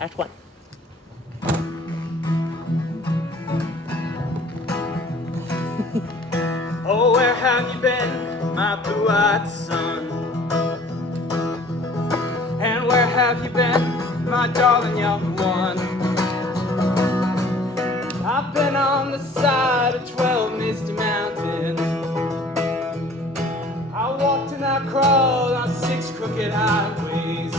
Act 1. Oh, where have you been, my blue-eyed son? And where have you been, my darling young one? I've been on the side of 12 misty mountains. I walked and I crawled on 6 crooked highways.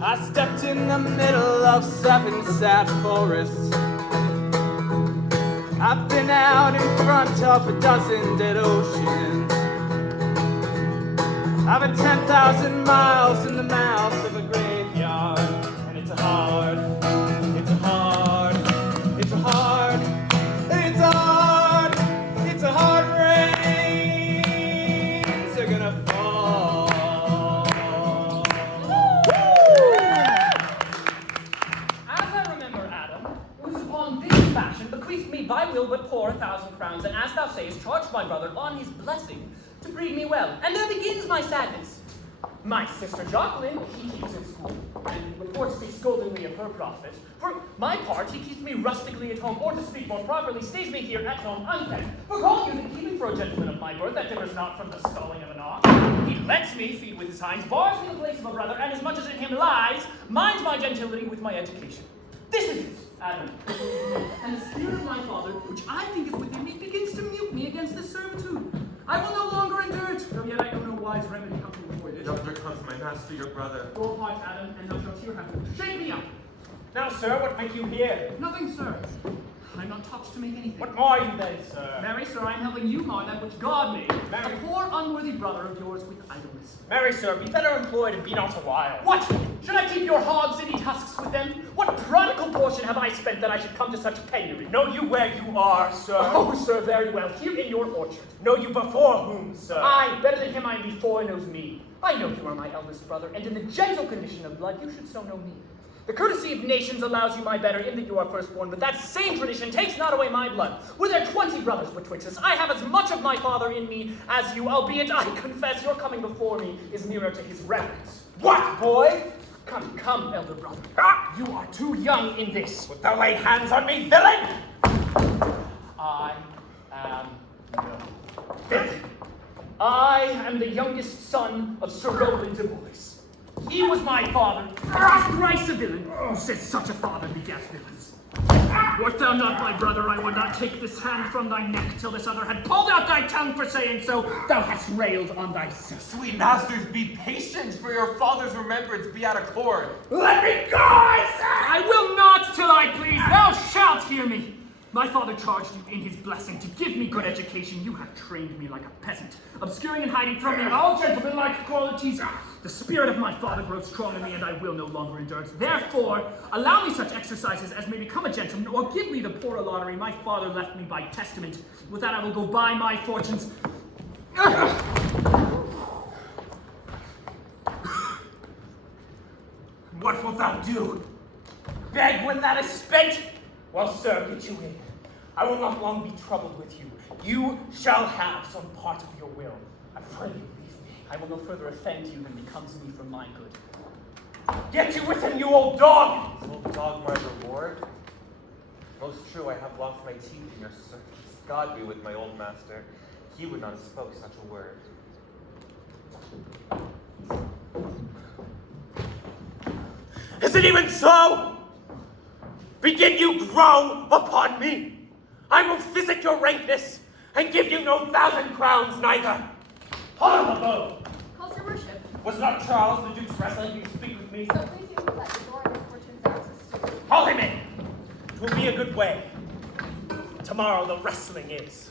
I stepped in the middle of 7 sad forests. I've been out in front of a dozen dead oceans. I've been 10,000 miles in the mouth of a graveyard. And it's a hard, it's a hard, it's a hard, it's a hard, it's a hard rains are gonna fall. As I remember, Adam, it was upon this fashion, bequeathed me by will but poor 1,000 crowns, and as thou sayest, charged my brother on his blessing to breed me well. And there begins my sadness. My sister Jocelyn, he keeps in school, and reports me scoldingly of her profit. For my part, he keeps me rustically at home, or to speak more properly, stays me here at home unkempt. For call you the keeping for a gentleman of my birth, that differs not from the sculling of an ox. He lets me feed with his hinds, bars me the place of a brother, and as much as in him lies, minds my gentility with my education. This is it, Adam. And the spirit of my father, which I think is within me, begins to mute me against this servitude. I will no longer endure it, though yet I know no wise remedy how to avoid it. Yonder comes my master, your brother. Go apart, Adam, and thou shalt hear him. Shake me up! Now, sir, what make you here? Nothing, sir. I'm not touched to make anything. What more you then, sir? Marry, sir, I'm helping you on that which God made. Marry. A poor, unworthy brother of yours with idleness. Marry, sir, be better employed and be not a while. What? Should I keep your hogs and eat husks with them? What prodigal portion have I spent that I should come to such penury? Know you where you are, sir? Oh, sir, very well. Here in your orchard. Know you before whom, sir? I, better than him I am before, knows me. I know you are my eldest brother, and in the gentle condition of blood, you should so know me. The courtesy of nations allows you my better in that you are firstborn, but that same tradition takes not away my blood. Were there 20 brothers betwixt us, I have as much of my father in me as you, albeit I confess your coming before me is nearer to his reverence. What, boy? Come, come, elder brother. Ah! You are too young in this. Wilt thou lay hands on me, villain? I am no villain. I am the youngest son of Sir Rowland de Bois. He was my father, and thrice a villain, who says such a father begat villains. Wert thou not my brother, I would not take this hand from thy neck till this other had pulled out thy tongue for saying so. Thou hast railed on thyself. Sweet masters, be patient, for your father's remembrance be at accord. Let me go, I say! I will not till I please. Thou shalt hear me. My father charged you in his blessing to give me good education. You have trained me like a peasant, obscuring and hiding from me all gentlemanlike qualities. The spirit of my father grows strong in me, and I will no longer endure it. Therefore, allow me such exercises as may become a gentleman, or give me the poor lottery my father left me by testament. With that I will go buy my fortunes. What wilt thou do? Beg when that is spent? Well, sir, get you in. I will not long be troubled with you. You shall have some part of your will. I pray you leave me. I will no further offend you than becomes me for my good. Get you with him, you old dog! Is old dog my reward? Most true, I have lost my teeth in your service. God be with my old master. He would not have spoke such a word. Is it even so? Begin you grow upon me. I will physic your rankness, and give you no 1,000 crowns neither. Hold the bow. Calls your worship. Was not Charles the Duke's wrestler you speak with me? So please you let the door of fortune's access to. Call him in. 'Twill be a good way. Tomorrow the wrestling is.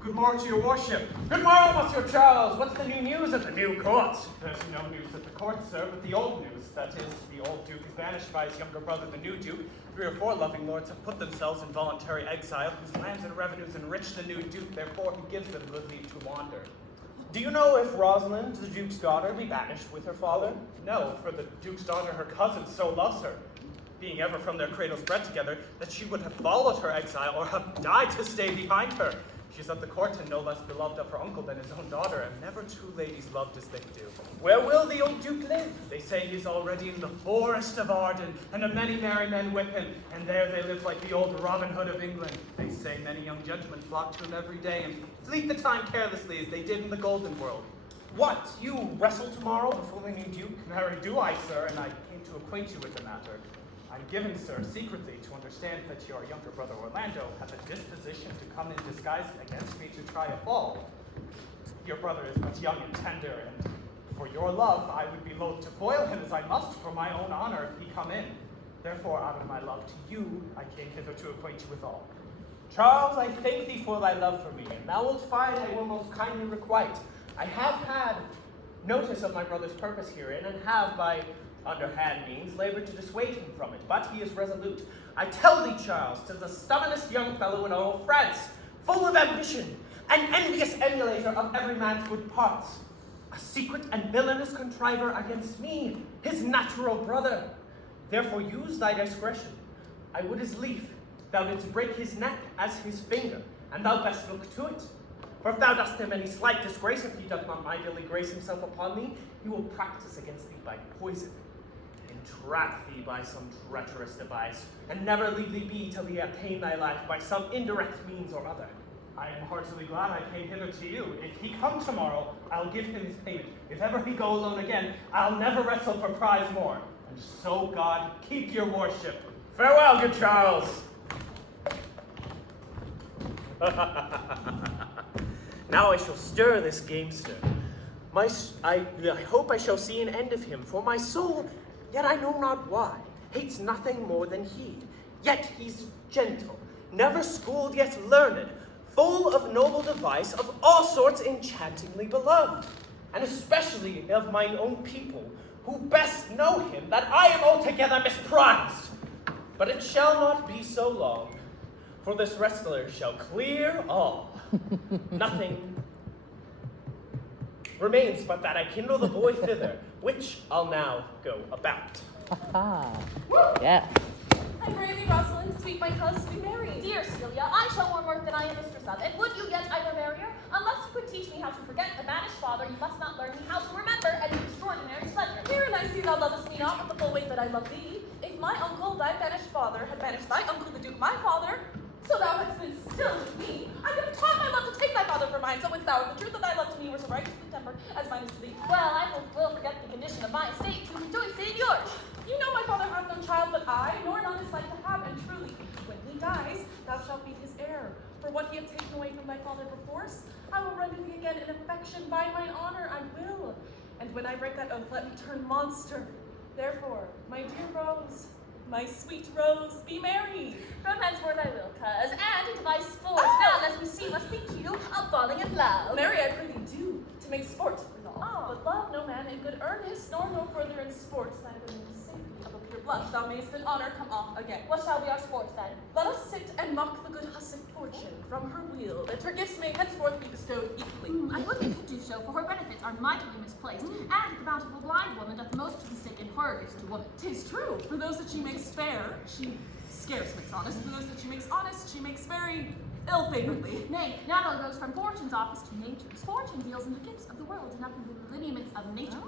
Good morrow to your worship. Good morrow, Monsieur Charles. What's the new news at the new court? There's no news at the court, sir, but the old news. That is, the old Duke is banished by his younger brother, the new Duke. 3 or 4 loving lords have put themselves in voluntary exile, whose lands and revenues enrich the new Duke, therefore he gives them the leave to wander. Do you know if Rosalind, the Duke's daughter, be banished with her father? No, for the Duke's daughter, her cousin, so loves her, being ever from their cradles bred together, that she would have followed her exile or have died to stay behind her. She's at the court and no less beloved of her uncle than his own daughter, and never two ladies loved as they do. Where will the old duke live? They say he's already in the forest of Arden, and a many merry men with him, and there they live like the old Robin Hood of England. They say many young gentlemen flock to him every day, and fleet the time carelessly as they did in the golden world. What? You wrestle tomorrow before the new duke? Marry do I, sir, and I came to acquaint you with the matter. I'm given, sir, secretly to understand that your younger brother Orlando hath a disposition to come in disguise against me to try a fall. Your brother is but young and tender, and for your love I would be loath to foil him as I must for my own honor if he come in. Therefore, out of my love to you, I came hither to acquaint you with all. Charles, I thank thee for thy love for me, and thou wilt find I will most kindly requite. I have had notice of my brother's purpose herein, and have by underhand means labored to dissuade him from it, but he is resolute. I tell thee, Charles, 'tis the stubbornest young fellow in all France, full of ambition, an envious emulator of every man's good parts, a secret and villainous contriver against me, his natural brother. Therefore use thy discretion. I would as lief thou didst break his neck as his finger, and thou best look to it. For if thou dost him any slight disgrace, if he doth not mightily grace himself upon thee, he will practice against thee by poison, entrap thee by some treacherous device, and never leave thee be till he obtain thy life by some indirect means or other. I am heartily glad I came hither to you. If he come tomorrow, I'll give him his payment. If ever he go alone again, I'll never wrestle for prize more. And so God keep your worship. Farewell, good Charles. Now I shall stir this gamester. I hope I shall see an end of him, for my soul, yet I know not why, hates nothing more than he. Yet he's gentle, never schooled, yet learned, full of noble device, of all sorts enchantingly beloved, and especially of mine own people, who best know him, that I am altogether misprized. But it shall not be so long, for this wrestler shall clear all. Nothing remains but that I kindle the boy thither, which I'll now go about. Yeah. I'm bravely Rosalind, sweet my cause to be married. Dear Celia, I shall more mirth than I am mistress of, and would you yet either marry her? Unless you could teach me how to forget a banished father, you must not learn me how to remember an extraordinary pleasure. Here and I see thou lovest me not with the full weight that I love thee. If my uncle, thy banished father, had banished thy uncle, the duke, my father, so thou hadst been still with me, I would have taught my love to take thy father for mine, so wouldst thou, if the truth of thy love to me were so righteously tempered as mine is to thee. Well, I will forget the condition of my estate to rejoice in yours. You know my father hath no child but I, nor none is like to have, and truly, when he dies, thou shalt be his heir. For what he hath taken away from thy father perforce, I will render thee again in affection by mine honor, I will. And when I break that oath, let me turn monster. Therefore, my dear Rose, my sweet Rose, be merry. From henceforth I will, cuz, and to my sport. Now let me see, must think you of falling in love. Marry, I prithee do, to make sport withal. But love no man in good earnest, nor no further in sports, neither in the safety of a pure blush. Thou mayst in honor come off again. What shall be our sport then? Let us sit and mock the good hussif Fortune from her wheel, that her gifts may henceforth be bestowed equally. I would make her do so, for her benefits are mightily misplaced, and the bountiful blind woman doth most to mistake in her gifts to woman. 'Tis true, for those that she makes fair, she scarce makes honest. For those that she makes honest, she makes very ill-favoredly. Nay, now it goes from Fortune's office to Nature's. Fortune deals in the gifts of the world, and not in the lineaments of nature.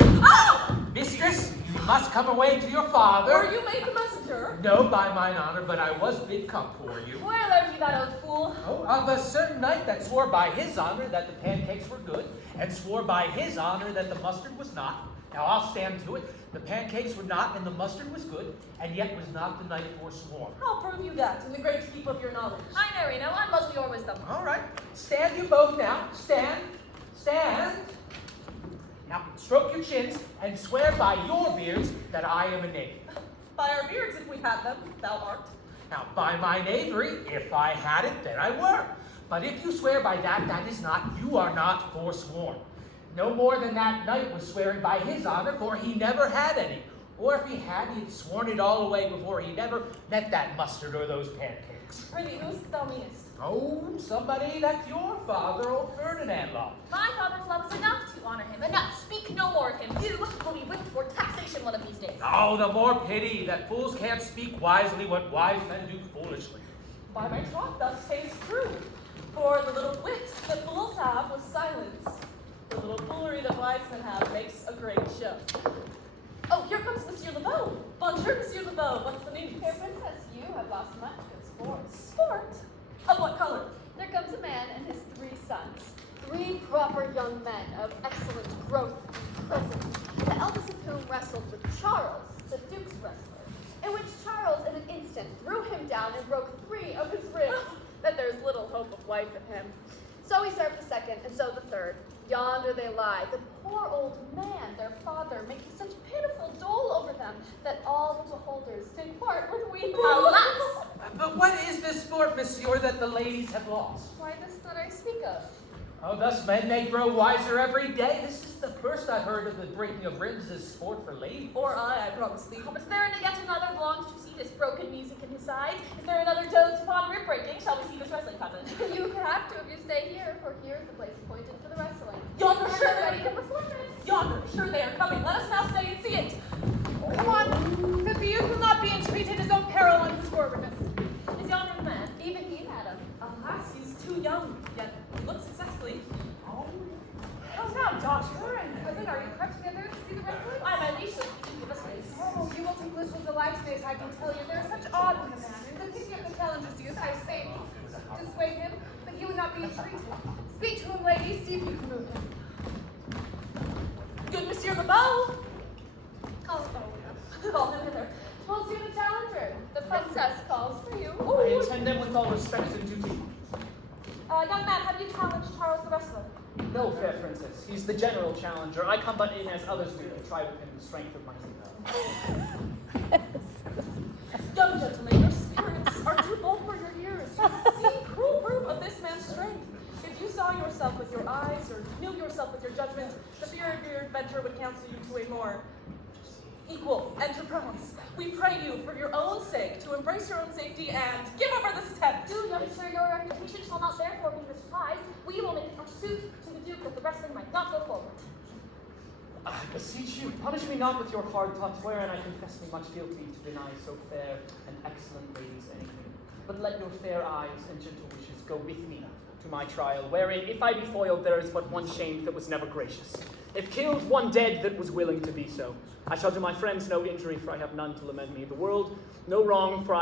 Oh! Mistress, you must come away to your father. Were you made the messenger? No, by mine honor, but I was bid come for you. Where learned you that old fool? Oh, of a certain knight that swore by his honor that the pancakes were good, and swore by his honor that the mustard was not. Now I'll stand to it. The pancakes were not, and the mustard was good, and yet was not the knight forsworn. I'll prove you that in the great heap of your knowledge. I marry no one, muzzle your wisdom. All right, stand you both now. Stand, stand. Now stroke your chins and swear by your beards that I am a knave. By our beards, if we had them, thou art. Now, by my knavery, if I had it, then I were. But if you swear by that, that is not, you are not forsworn. No more than that knight was swearing by his honor, for he never had any. Or if he had, he had sworn it all away before he'd ever met that mustard or those pancakes. Prithee, who's thou meanest? Oh, somebody that your father, old Ferdinand, loved. My father's love is enough to honor him. Enough. Speak no more of him. You will be whipped for taxation one of these days. Oh, the more pity that fools can't speak wisely what wise men do foolishly. By my troth, thou sayest true. For the little wit that fools have with silence, the little foolery that wise men have makes a great show. Oh, here comes Monsieur Lebeau. Bonjour, Monsieur Lebeau. What's the news? Fair princess, you have lost much good sport. Sport? Of what color? There comes a man and his 3 sons. 3 proper young men of excellent growth and presence, the eldest of whom wrestled with Charles, the Duke's wrestler, in which Charles in an instant threw him down and broke 3 of his ribs, that there's little hope of life in him. So he served the second, and so the third. Yonder they lie, the poor old man, their father, making such pitiful dole over them, that all the beholders take part with weeping. Alas! But what is this sport, monsieur, that the ladies have lost? Why, this that I speak of. Oh, thus men may grow wiser every day. This is the first I've heard of the breaking of ribs as sport for ladies. Or I promise thee. Is there yet another longs to see this broken music in his sides? Is there another dotes upon rib breaking? Shall we see this wrestling cousin? You have to if you stay here, for here is the place appointed for the wrestling. Yonder, sure, ready to perform it. Yonder, sure they are coming. Let us now stay and see it. Come on, that the youth will not be entreated his own peril and his forwardness. Is yonder the man? Even he, madam. Alas, he's too young, yet he looks successfully. Oh, now, daughter and cousin, are you crept together to see the wrestling? I, my liege, give us grace. Oh, you will take little delight in it, I can tell you. There is such odds in the man. In the pity of the challenger's youth, I say, dissuade him, but he would not be entreated. Speak to him, lady, see if you can move him. Good Monsieur Lebeau. Call him hither. We'll see the challenger. The princess calls for you. I attend them with all respect and duty. Young man, have you challenged Charles the wrestler? No, fair princess. He's the general challenger. I come but in as others do to try with him the strength of my ego. Young gentlemen, your spirits are too bold for your ears. You see cruel proof of this man's strength. If you saw yourself with your eyes or knew yourself with your judgment, the fear of your adventure would counsel you to a more equal enterprise. We pray you, for your own sake, to embrace your own safety and give over this attempt. Do, young sir, your reputation shall not therefore be misprized. We will make our suit to the Duke that the wrestling might not go forward. I beseech you, punish me not with your hard thoughts, wherein I confess me much guilty to deny so fair and excellent ladies anything. But let your fair eyes and gentle wishes go with me to my trial, wherein, if I be foiled, there is but one shame that was never gracious. If killed, one dead that was willing to be so. I shall do my friends no injury, for I have none to lament me. The world, no wrong, for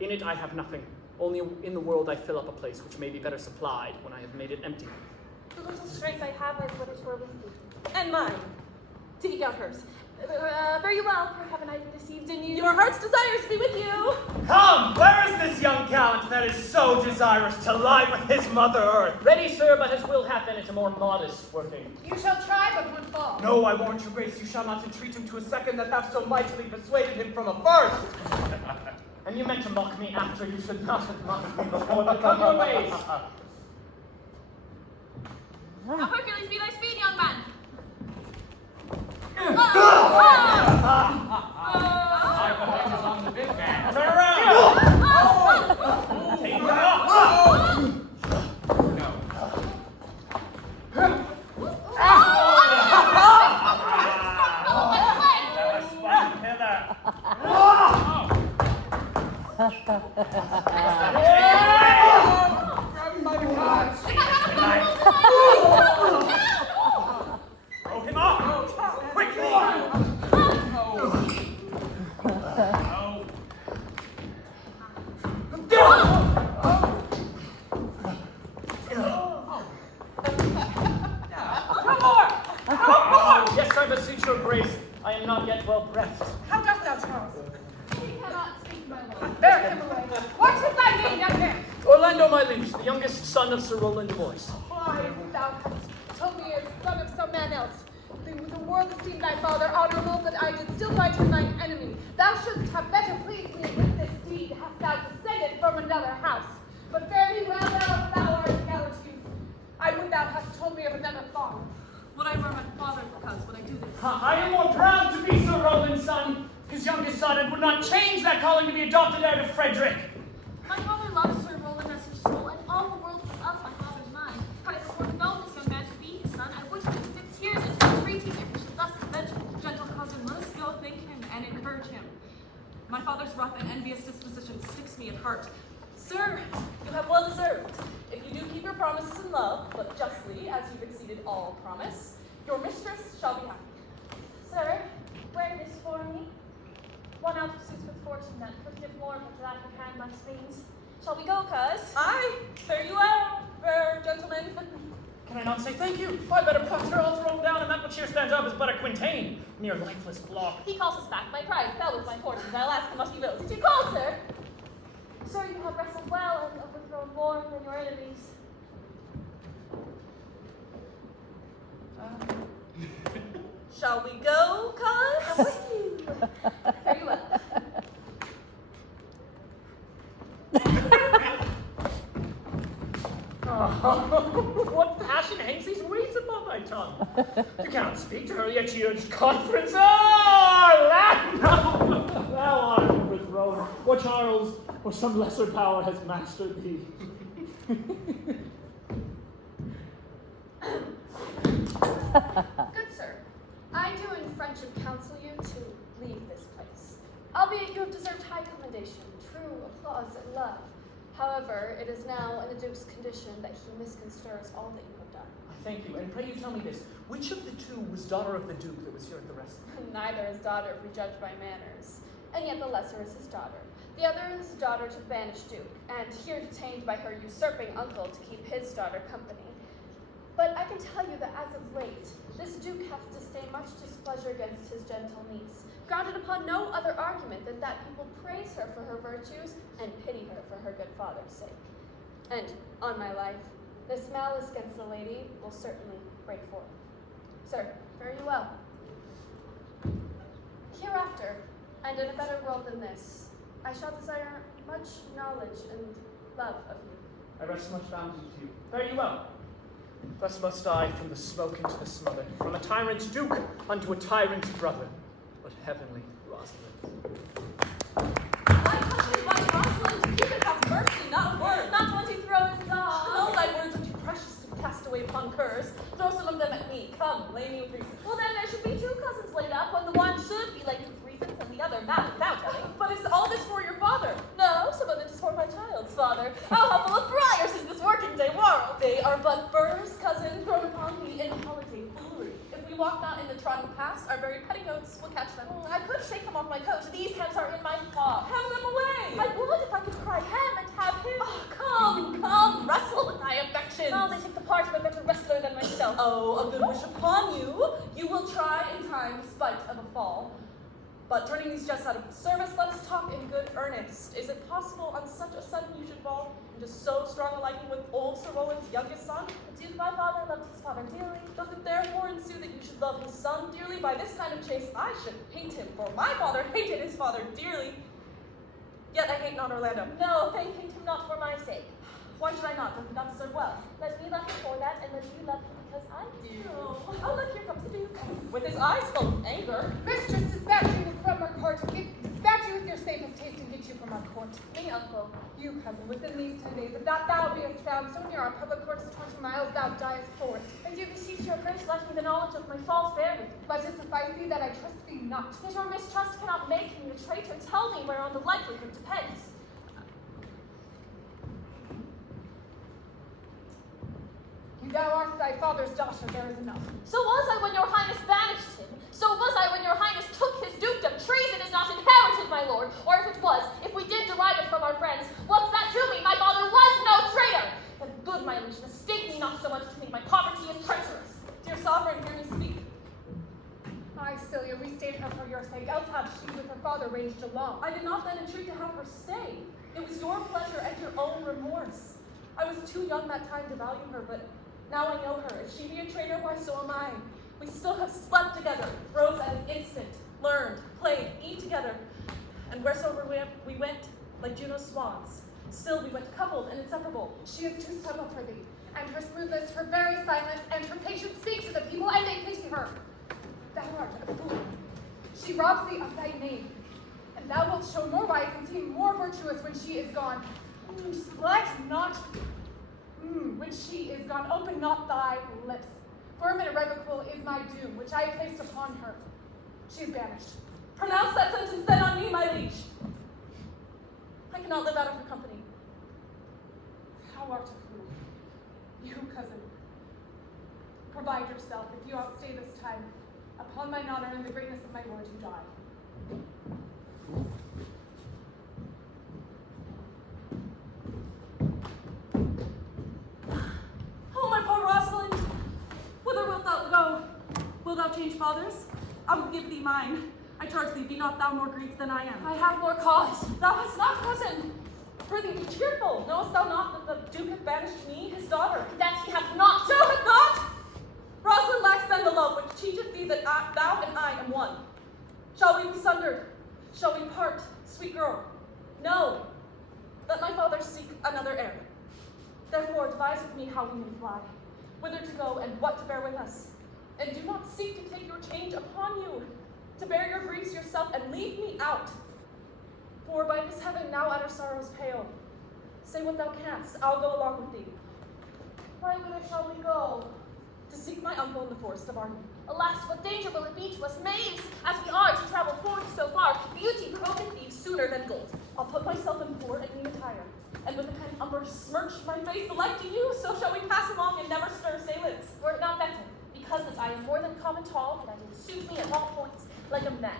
in it I have nothing. Only in the world I fill up a place which may be better supplied when I have made it empty. The little strength I have, I put it where with you. And mine. To eke out hers. Fare you well, for heaven I be deceived in you. Your heart's desires be with you. Come, where is this young gallant that is so desirous to lie with his mother earth? Ready, sir, but his will hath in it a more modest working. You shall try, but one fall. No, I warrant your grace, you shall not entreat him to a second that hath so mightily persuaded him from a first. And you meant to mock me after, you should not have mocked me before. But come your ways. Now, Hercules, be thy speed, young man. Turn around! Take him up! Grab him by the calves. Throw him up! Quickly! Yes, I beseech your grace. I am not yet well breathed. How dost thou, Charles? He cannot speak, my lord. Bear him away. What is thy name, young man? Orlando, my liege, the youngest son of Sir Roland de Boys. Why, thou hast told me as son of some man else. The world esteemed thy father honorable, but I did still fight with thine enemy. Thou shouldst have better pleased me with this deed, hast thou descended from another house. But fare thee well, thou art a gallant youth. I would thou hast told me of another father. Would I were my father, because would I do this? I am more proud to be Sir Roland's son, his youngest son, and would not change that calling to be adopted heir to Frederick. My father loves Sir Roland as his soul, and all the world was of my father's mind. Had I before known this young man to be his son, I would have dipped tears into entreating if he should thus avenge him. Gentle cousin, let us go thank him and encourage him. My father's rough and envious disposition sticks me at heart. Sir, you have well deserved. If you do keep your promises in love, but justly, as you've exceeded all promise, your mistress shall be happy. Sir, wear this for me. One out of suits with fortune that could give more, but that her hand much means. Shall we go, cuz? Aye, Fare you well, fair gentlemen. can I not say thank you? I better put her all thrown down, and that which here stands up is but a quintain, mere lifeless block. He calls us back. My pride fell with my fortunes. I'll ask him what he wills. Did you call, sir? Sir, you have wrestled well and overthrown more than your enemies. Shall we go, cuz? Very well. What passion hangs these weights upon thy tongue? You cannot speak to her, yet she urged conference. Oh, land! Thou art overthrown, or Charles, or some lesser power has mastered thee. Good sir, I do in friendship counsel you to leave this place. Albeit you have deserved high commendation, true applause, and love. However, it is now in the Duke's condition that he misconstrues all that you have done. Thank you, and pray you tell me this. Which of the two was daughter of the Duke that was here at the wrestling? Neither is daughter if we judge by manners, and yet the lesser is his daughter. The other is daughter to the banished Duke, and here detained by her usurping uncle to keep his daughter company. But I can tell you that as of late, this Duke hath disdained much displeasure against his gentle niece, grounded upon no other argument than that people praise her for her virtues and pity her for her good father's sake. And, on my life, this malice against the lady will certainly break forth. Sir, fare you well. Hereafter, and in a better world than this, I shall desire much knowledge and love of you. I rest much bounty to you. Fare you well. Thus must I from the smoke into the smother, from a tyrant's Duke unto a tyrant's brother, but heavenly Rosalind. My country, my Rosalind, you can have mercy, not a word. Not when you throw his dog. No, thy words are too precious to be cast away upon curs. Throw some of them at me. Come, lay me with reason. Well, then there should be two cousins laid up, when the one should be laid with reasons and the other mad without telling. But is all this for your father? No, some of it is for my child's father. Oh, how full of briars is this working day world! They are but burrs, cousin, thrown upon me in holiday foolery. If we walk not in the trodden paths, our very petticoats will catch them. I could shake them off my coat. These hands are in my paw. Have them away! I would if I could cry hem and have him. Oh, come, wrestle with thy affection. Oh, they take the part of a better wrestler than myself. Oh, a good wish upon you. You will try in time, spite of a fall. But turning these jests out of service, let us talk in good earnest. Is it possible on such a sudden you should fall into so strong a liking with old Sir Roland's youngest son? The Duke, my father, loved his father dearly. Doth it therefore ensue that you should love his son dearly? By this kind of chase I should hate him, for my father hated his father dearly. Yet I hate not Orlando. No, they hate him not for my sake. Why should I not? Doth he not deserve well? Let me love him for that, and let you love him because I do. Oh, look, here comes the Duke. With his eyes full of anger. Mistress, dispatch you from our court. Dispatch you with your safest haste and get you from our court. Me, uncle. You, cousin, within these 10 days, if that thou beest found so near our public courts 20 miles, thou diest for it. I do beseech your grace, let me the knowledge of my false bearing. Let it suffice thee that I trust thee not. Yet your mistrust cannot make me a traitor. Tell me whereon the likelihood depends. Thou art thy father's daughter, there is enough. So was I when your highness banished him. So was I when your highness took his dukedom. Treason is not inherited, my lord. Or if it was, if we did derive it from our friends, what's that to me? My father was no traitor. But good, my liege, mistake me not so much to think my poverty is treacherous. Dear sovereign, hear me speak. Aye, Celia, we stayed her for your sake, else had she with her father ranged alone. I did not then entreat to have her stay. It was your pleasure and your own remorse. I was too young that time to value her, but now I know her. If she be a traitor, why so am I. We still have slept together, rose at an instant, learned, played, eat together. And wheresoever we went, like Juno's swans, still we went coupled and inseparable. She is too subtle for thee, and her smoothness, her very silence, and her patience speak to the people, and they pity her. Thou art a fool. She robs thee of thy name, and thou wilt show more wise and seem more virtuous when she is gone. Let not when she is gone, open not thy lips. Firm and irrevocable is my doom, which I have placed upon her. She is banished. Pronounce that sentence then on me, my liege. I cannot live out of her company. Thou art a fool. You, cousin. Provide yourself. If you outstay this time, upon mine honor and the greatness of my lord, you die. Oh, my poor Rosalind! Whither wilt thou go? Wilt thou change fathers? I will give thee mine. I charge thee, be not thou more grieved than I am. I have more cause. Thou hast not, cousin. Prithee, be cheerful. Knowest thou not that the Duke hath banished me, his daughter? That he hath not. Thou hath not? Rosalind lacks then the love which teacheth thee that thou and I am one. Shall we be sundered? Shall we part, sweet girl? No. Let my father seek another heir. Therefore, devise with me how we may fly, whither to go, and what to bear with us. And do not seek to take your change upon you, to bear your griefs yourself, and leave me out. For by this heaven now utter sorrows pale. Say what thou canst, I'll go along with thee. Why, whither shall we go? To seek my uncle in the forest of Arden. Alas, what danger will it be to us maids, as we are to travel forth so far? Beauty provoketh thieves sooner than gold. I'll put myself in poor and mean attire, and with a pen umber smirch my face alike to you, so shall we pass along and never stir assailants. Were it not better, because that I am more than common tall, that it suit me at all points, like a man.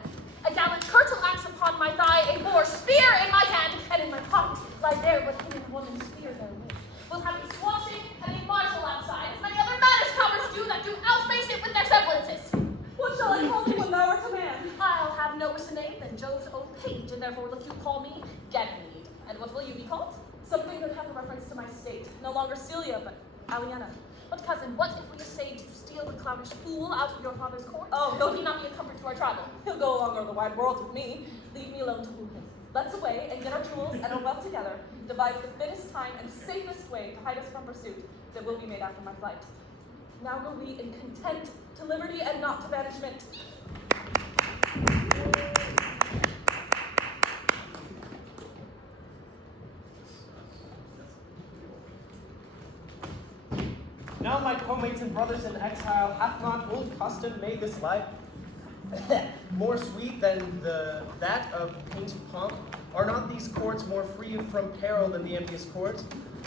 A gallant curtal axe upon my thigh, a boar spear in my hand, and in my pocket lie there what human woman spear therewith. We'll have a squashing and a marshal outside, as many other mannish cowards do that do outface it with their semblances. What shall I call thee when thou art a man? I'll have no worse a name than Jove's own page, and therefore look you call me Ganymede. And what will you be called? Something that hath a reference to my state. No longer Celia, but Aliena. But cousin, what if we essayed to steal the clownish fool out of your father's court? Oh, though he not be a comfort to our travel. He'll go along over the wide world with me. Leave me alone to woo him. Let's away and get our jewels and our wealth together. Devise the fittest time and safest way to hide us from pursuit that will be made after my flight. Now go we in content to liberty and not to banishment. Now my co-mates and brothers in exile, hath not old custom made this life more sweet than that of painted pomp? Are not these courts more free from peril than the envious court?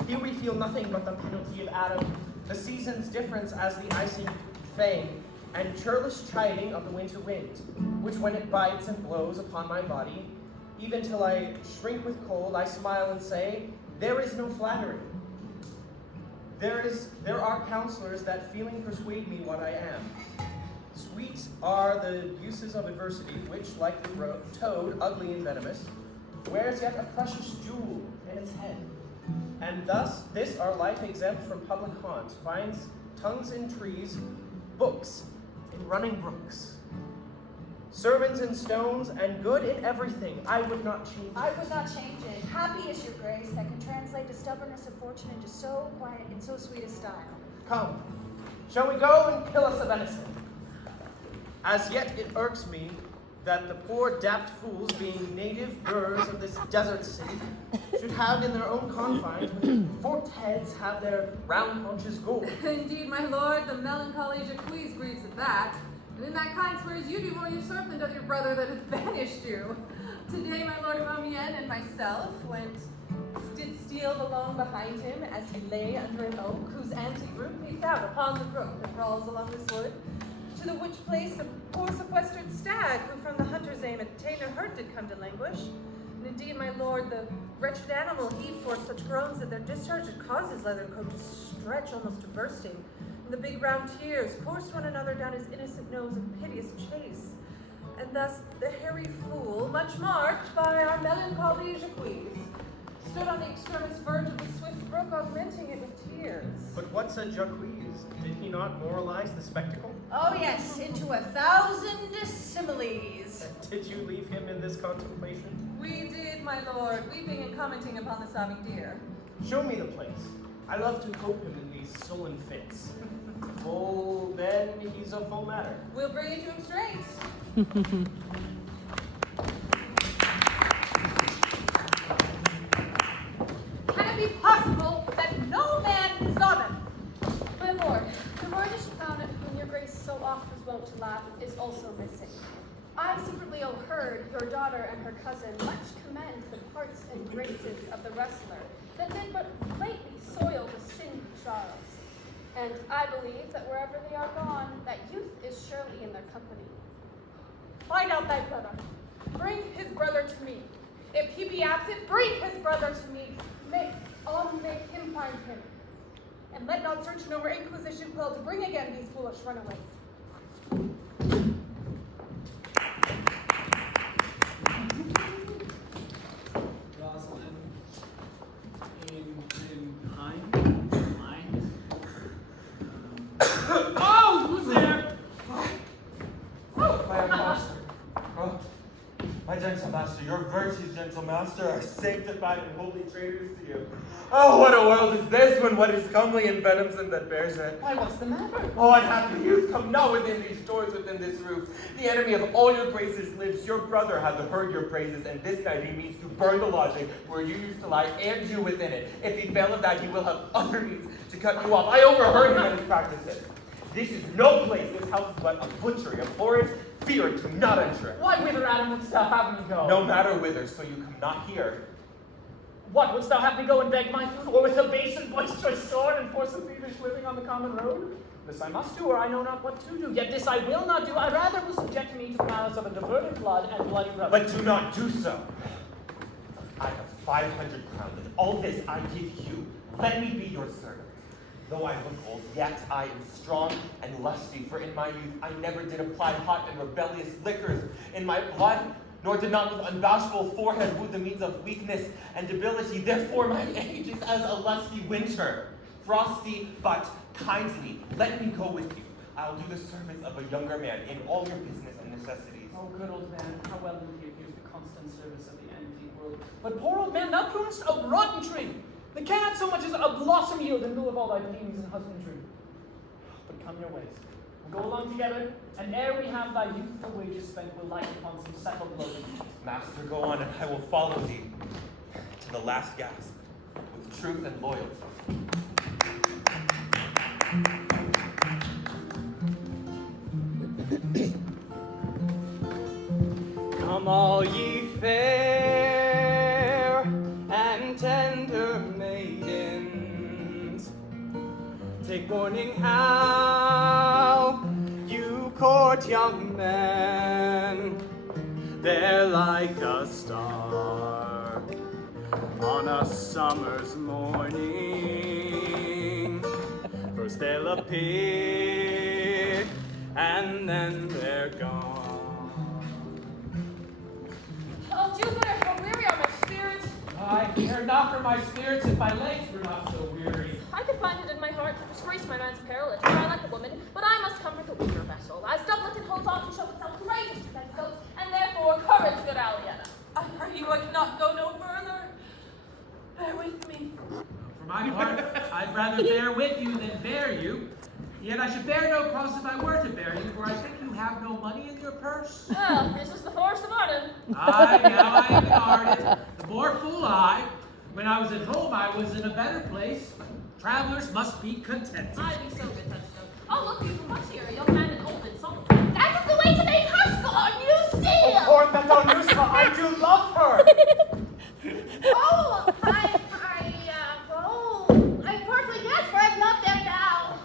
Here we feel nothing but the penalty of Adam, the season's difference as the icy fang, and churlish chiding of the winter wind, which when it bites and blows upon my body, even till I shrink with cold, I smile and say, there is no flattery. There are counselors that feeling persuade me what I am. Sweet are the uses of adversity, which, like the toad, ugly and venomous, wears yet a precious jewel in its head. And thus, this our life exempt from public haunt, finds tongues in trees, books in running brooks, servants in stones, and good in everything. I would not change it. I would not change it. Happy is your grace that can translate the stubbornness of fortune into so quiet and so sweet a style. Come, shall we go and kill us a venison? As yet it irks me that the poor daft fools, being native birds of this desert city, should have in their own confines, with forked heads, have their round haunches gold. Indeed, my lord, the melancholy Jacques grieves at that. And in that kind swears you do more usurp than doth your brother that hath banished you. Today my lord of Amiens and myself did steal along behind him as he lay under an oak, whose antique root peeped out upon the brook that brawls along this wood, to the which place a poor sequestered stag, who from the hunter's aim at tainer hurt did come to languish. And indeed, my lord, the wretched animal heaved forth such groans that their discharge had caused his leather coat to stretch almost to bursting. And the big round tears coursed one another down his innocent nose in piteous chase. And thus the hairy fool, much marked by our melancholy Jacques, stood on the extremest verge of the swift brook, augmenting it with tears. But what said Jacques? Did he not moralize the spectacle? Oh yes, into 1,000 similes. Did you leave him in this contemplation? We did, my lord, weeping and commenting upon the sobbing deer. Show me the place. I love to cope him in these sullen fits. Oh, then he's a full matter. We'll bring you to him straight. Can it be possible that no man saw them? My lord, the varnished clown at whom your grace so oft was wont to laugh is also missing. I secretly overheard your daughter and her cousin much commend the parts and graces of the wrestler, that did but lately soil the sin of Charles. And I believe that wherever they are gone, that youth is surely in their company. Find out thy brother. Bring his brother to me. If he be absent, bring his brother to me. Make him find him. And let not search nor inquisition quell to bring again these foolish runaways. Rosalind, in mind. Oh, who's there? My master. Oh, my gentle master, your virtues, gentle master, are sanctified and holy traitors to you. Oh, what a world is this when what is comely and venison that bears it? Why, what's the matter? Oh, unhappy youth, come not within these doors, within this roof. The enemy of all your graces lives. Your brother hath heard your praises, and this night he means to burn the lodging where you used to lie, and you within it. If he fail of that, he will have other means to cut you off. I overheard him and his practices. This is no place. This house is but a butchery, a horrid fear to not enter it. Why, whither, Adam, wouldst thou have me go? No matter whither, so you come not here. What, wouldst thou have me go and beg my food, or with a base and boisterous sword enforce a thievish living on the common road? This I must do, or I know not what to do. Yet this I will not do. I rather will subject me to the malice of a diverted blood and bloody brother. But do not do so. I have 500 crowns, and all this I give you. Let me be your servant. Though I look old, yet I am strong and lusty, for in my youth I never did apply hot and rebellious liquors in my blood, nor did not with unbashful forehead woo the means of weakness and debility. Therefore my age is as a lusty winter, frosty but kindly. Let me go with you. I'll do the service of a younger man in all your business and necessities. Oh, good old man, how well will he abuse the constant service of the antique world. But poor old man, thou prunest a rotten tree, that cannot so much as a blossom yield in lieu of all thy gleanings and husbandry. But come your ways. We'll go along together, and ere we have thy youthful wages spent, we'll light upon some settled loading. Master, go on, and I will follow thee to the last gasp with truth and loyalty. Come all ye fair and tender maidens, take warning how you court young men. They're like a star on a summer's morning. First they'll appear and then they're gone. Oh, Jupiter, how weary are my spirits. I care not for my spirits if my legs were not so weary. I could find it in my heart to disgrace my man's peril and try like a woman, but I must comfort the weaker vessel, as doublet and holds on to show itself courageous to thy goats, and therefore courage, good Aliena. I pray you, I cannot go no further. Bear with me. For my part, I'd rather bear with you than bear you. Yet I should bear no cross if I were to bear you, for I think you have no money in your purse. Well, this is the forest of Arden. Aye, now I am in Arden. The more fool I. When I was at home, I was in a better place. Travelers must be contented. I be so contented. Oh, look, you from here, a young man in old and solemn. That is the way to make her scorn, you see! Of course, that's our Nusra. I do love her. Oh, I partly guess, for I've loved her now.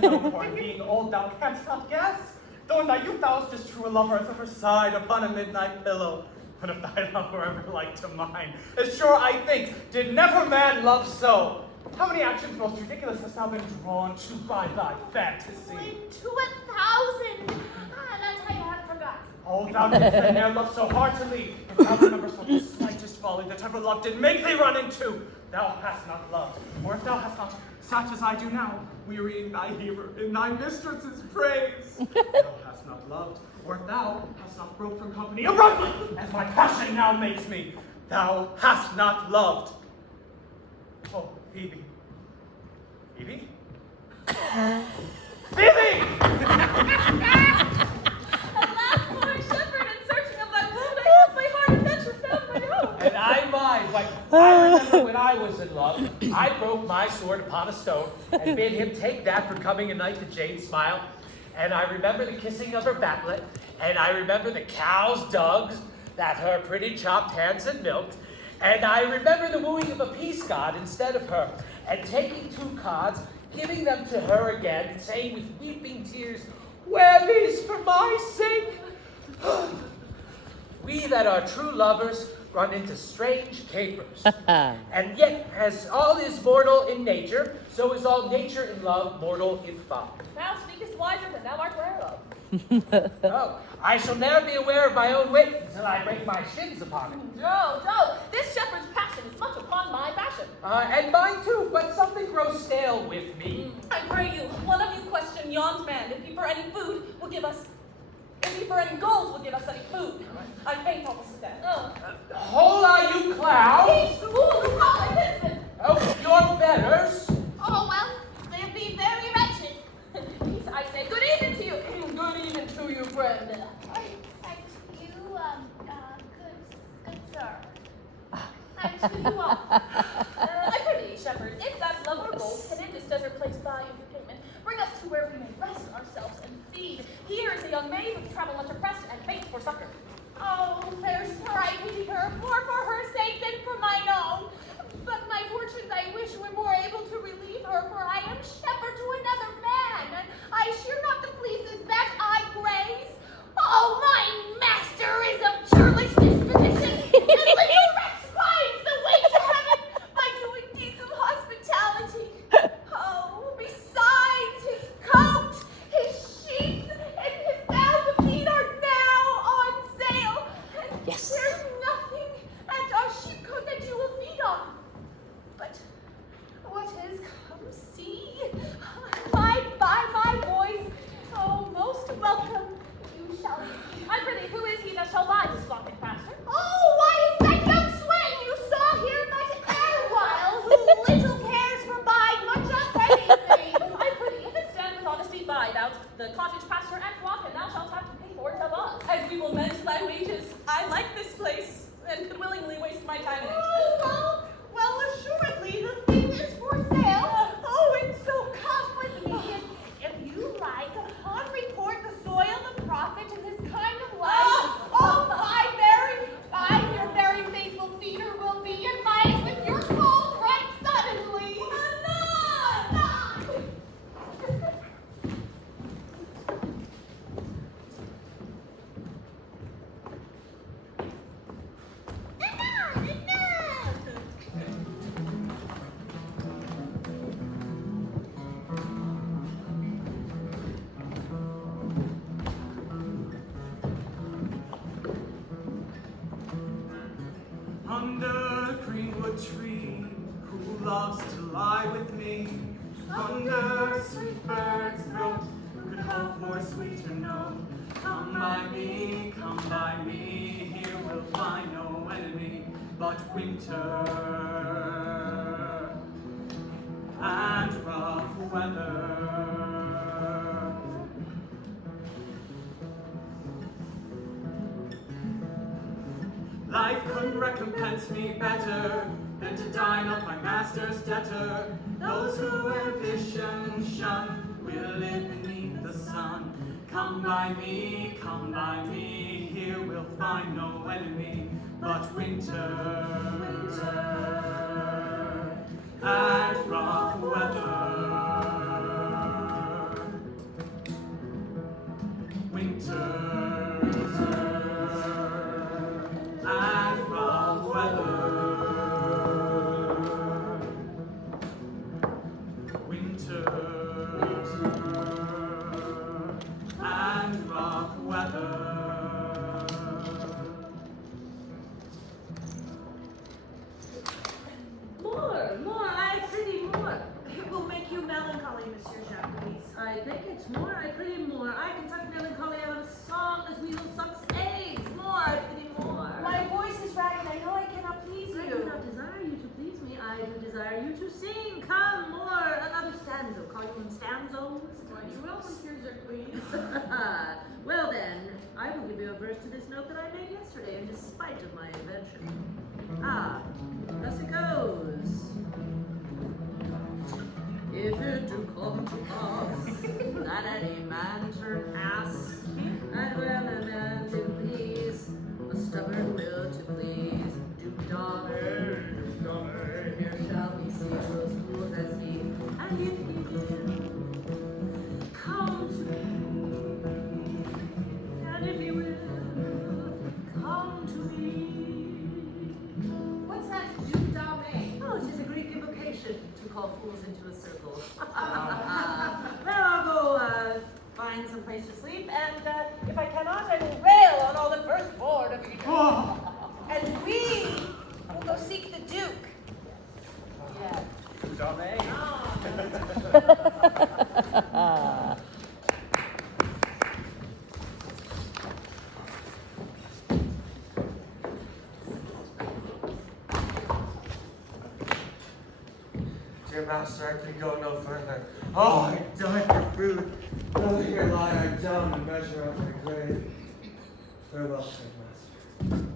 No point being old, thou canst not guess. Though in thy youth thou wast as true a lover as ever sighed upon a midnight pillow. But if thy love were ever like to mine, as sure I think, did never man love so. How many actions most ridiculous hast thou been drawn to by thy fantasy? To 1,000. That I had forgot. Oh, thou didst ne'er love so heartily. If thou rememberst what the slightest folly that ever love did make thee run into, thou hast not loved. Or if thou hast not sat as I do now, wearying thy hearer in thy mistress's praise. Thou hast not loved, or if thou hast not broke from company abruptly, as my passion now makes me, thou hast not loved. Oh, Phoebe. Phoebe? Phoebe! At last, poor shepherd, in searching of thy wound, I hope my heart adventure found my own. And I mind, I remember when I was in love, I broke my sword upon a stone and bid him take that for coming a night to Jane's smile. And I remember the kissing of her backlet, and I remember the cow's dugs that her pretty chopped hands had milked, And I remember the wooing of a peace god instead of her, and taking 2 cards, giving them to her again, and saying with weeping tears, "Wear these for my sake." We that are true lovers run into strange capers. And yet, as all is mortal in nature, so is all nature in love mortal in folly. Thou speakest wiser than thou art aware of. Oh, I shall never be aware of my own wit until I break my shins upon it. No, this shepherd's passion is much upon my fashion. And mine too, but something grows stale with me. I pray you, one of you question yon man if he for any food will give us, if he for any gold will give us any food. I faint almost to death. Hola, you clown! These fools call my husband. Oh, your betters. Oh, well, they'll be very wretched. Peace, I say, good evening to you. Good evening to you, friend. And to you, good sir. And to you all. I pray thee, shepherd, if that love or gold can in this desert place buy entertainment, bring us to where we may rest ourselves and feed. Here is a young maid who travel much oppressed and faint for succor. Oh, fair sir, I pity her, more for her sake than for mine own. But my fortunes I wish were more able to relieve her, for I am shepherd to another man, and I shear not the fleeces that I graze. Oh, my master is of churlish disposition, and little wretch finds the way to heaven by doing deeds of hospitality. Oh, besides his coat, his sheath, and his bowels of meat are now on sale, and Yes. there's nothing at our sheepcote that you will feed on. But what is, come see, by my voice, oh, most welcome, you shall be. I pray thee, who is he that shall buy this flock and pasture? Oh, why is that young swain you saw here but erewhile, who little cares for buying much of anything? I pray thee, if it stand with honesty, buy thou the cottage pasture and flock, and thou shalt have to pay for it of us. And we will mend thy wages. I like this place, and could willingly waste my time in it. Oh, well, assuredly the thing is for sale. Oh, and so come with me, and if you like, upon report the soil, the profit, and this kind of life. Oh, your very faithful feeder will be, and mine with your cold right suddenly. Anon! Under a greenwood tree, who loves to lie with me? Under a sweet bird's throat, could hope for sweeter note. Come by me, here we'll find no enemy but winter and rough weather. Life couldn't recompense me better than to dine up my master's debtor. Those who ambition shun will live beneath the sun. Come by me, here we'll find no enemy but winter and rough weather. Winter and rough weather. Winter and rough weather. More, I pity more. It will make you melancholy, Monsieur Jacques. I beg it more, I pity more. I can tuck melancholy out of a song as weasel sucks eggs. More, I pity more. My voice is ragged. I know I cannot please I you. do not desire you to please me. I do desire you to sing. Come, more, another stanza. Call you in stanzos? Why you will, Monsieur Jacques. Well then, I will give you a verse to this note that I made yesterday, in despite of my invention. Thus it goes. If it do come to pass that any man turn ass, and when a man do please, a stubborn will to please, do daughter What's that Duke Dame? Oh, it is a Greek invocation to call fools into a circle. Well, I'll go find some place to sleep, and if I cannot, I will rail on all the firstborn of Egypt. And we will go seek the Duke. Yes. Dear master, I can go no further. Oh, I die for food. Oh, here lie I down and measure out my grave. Farewell, kind master.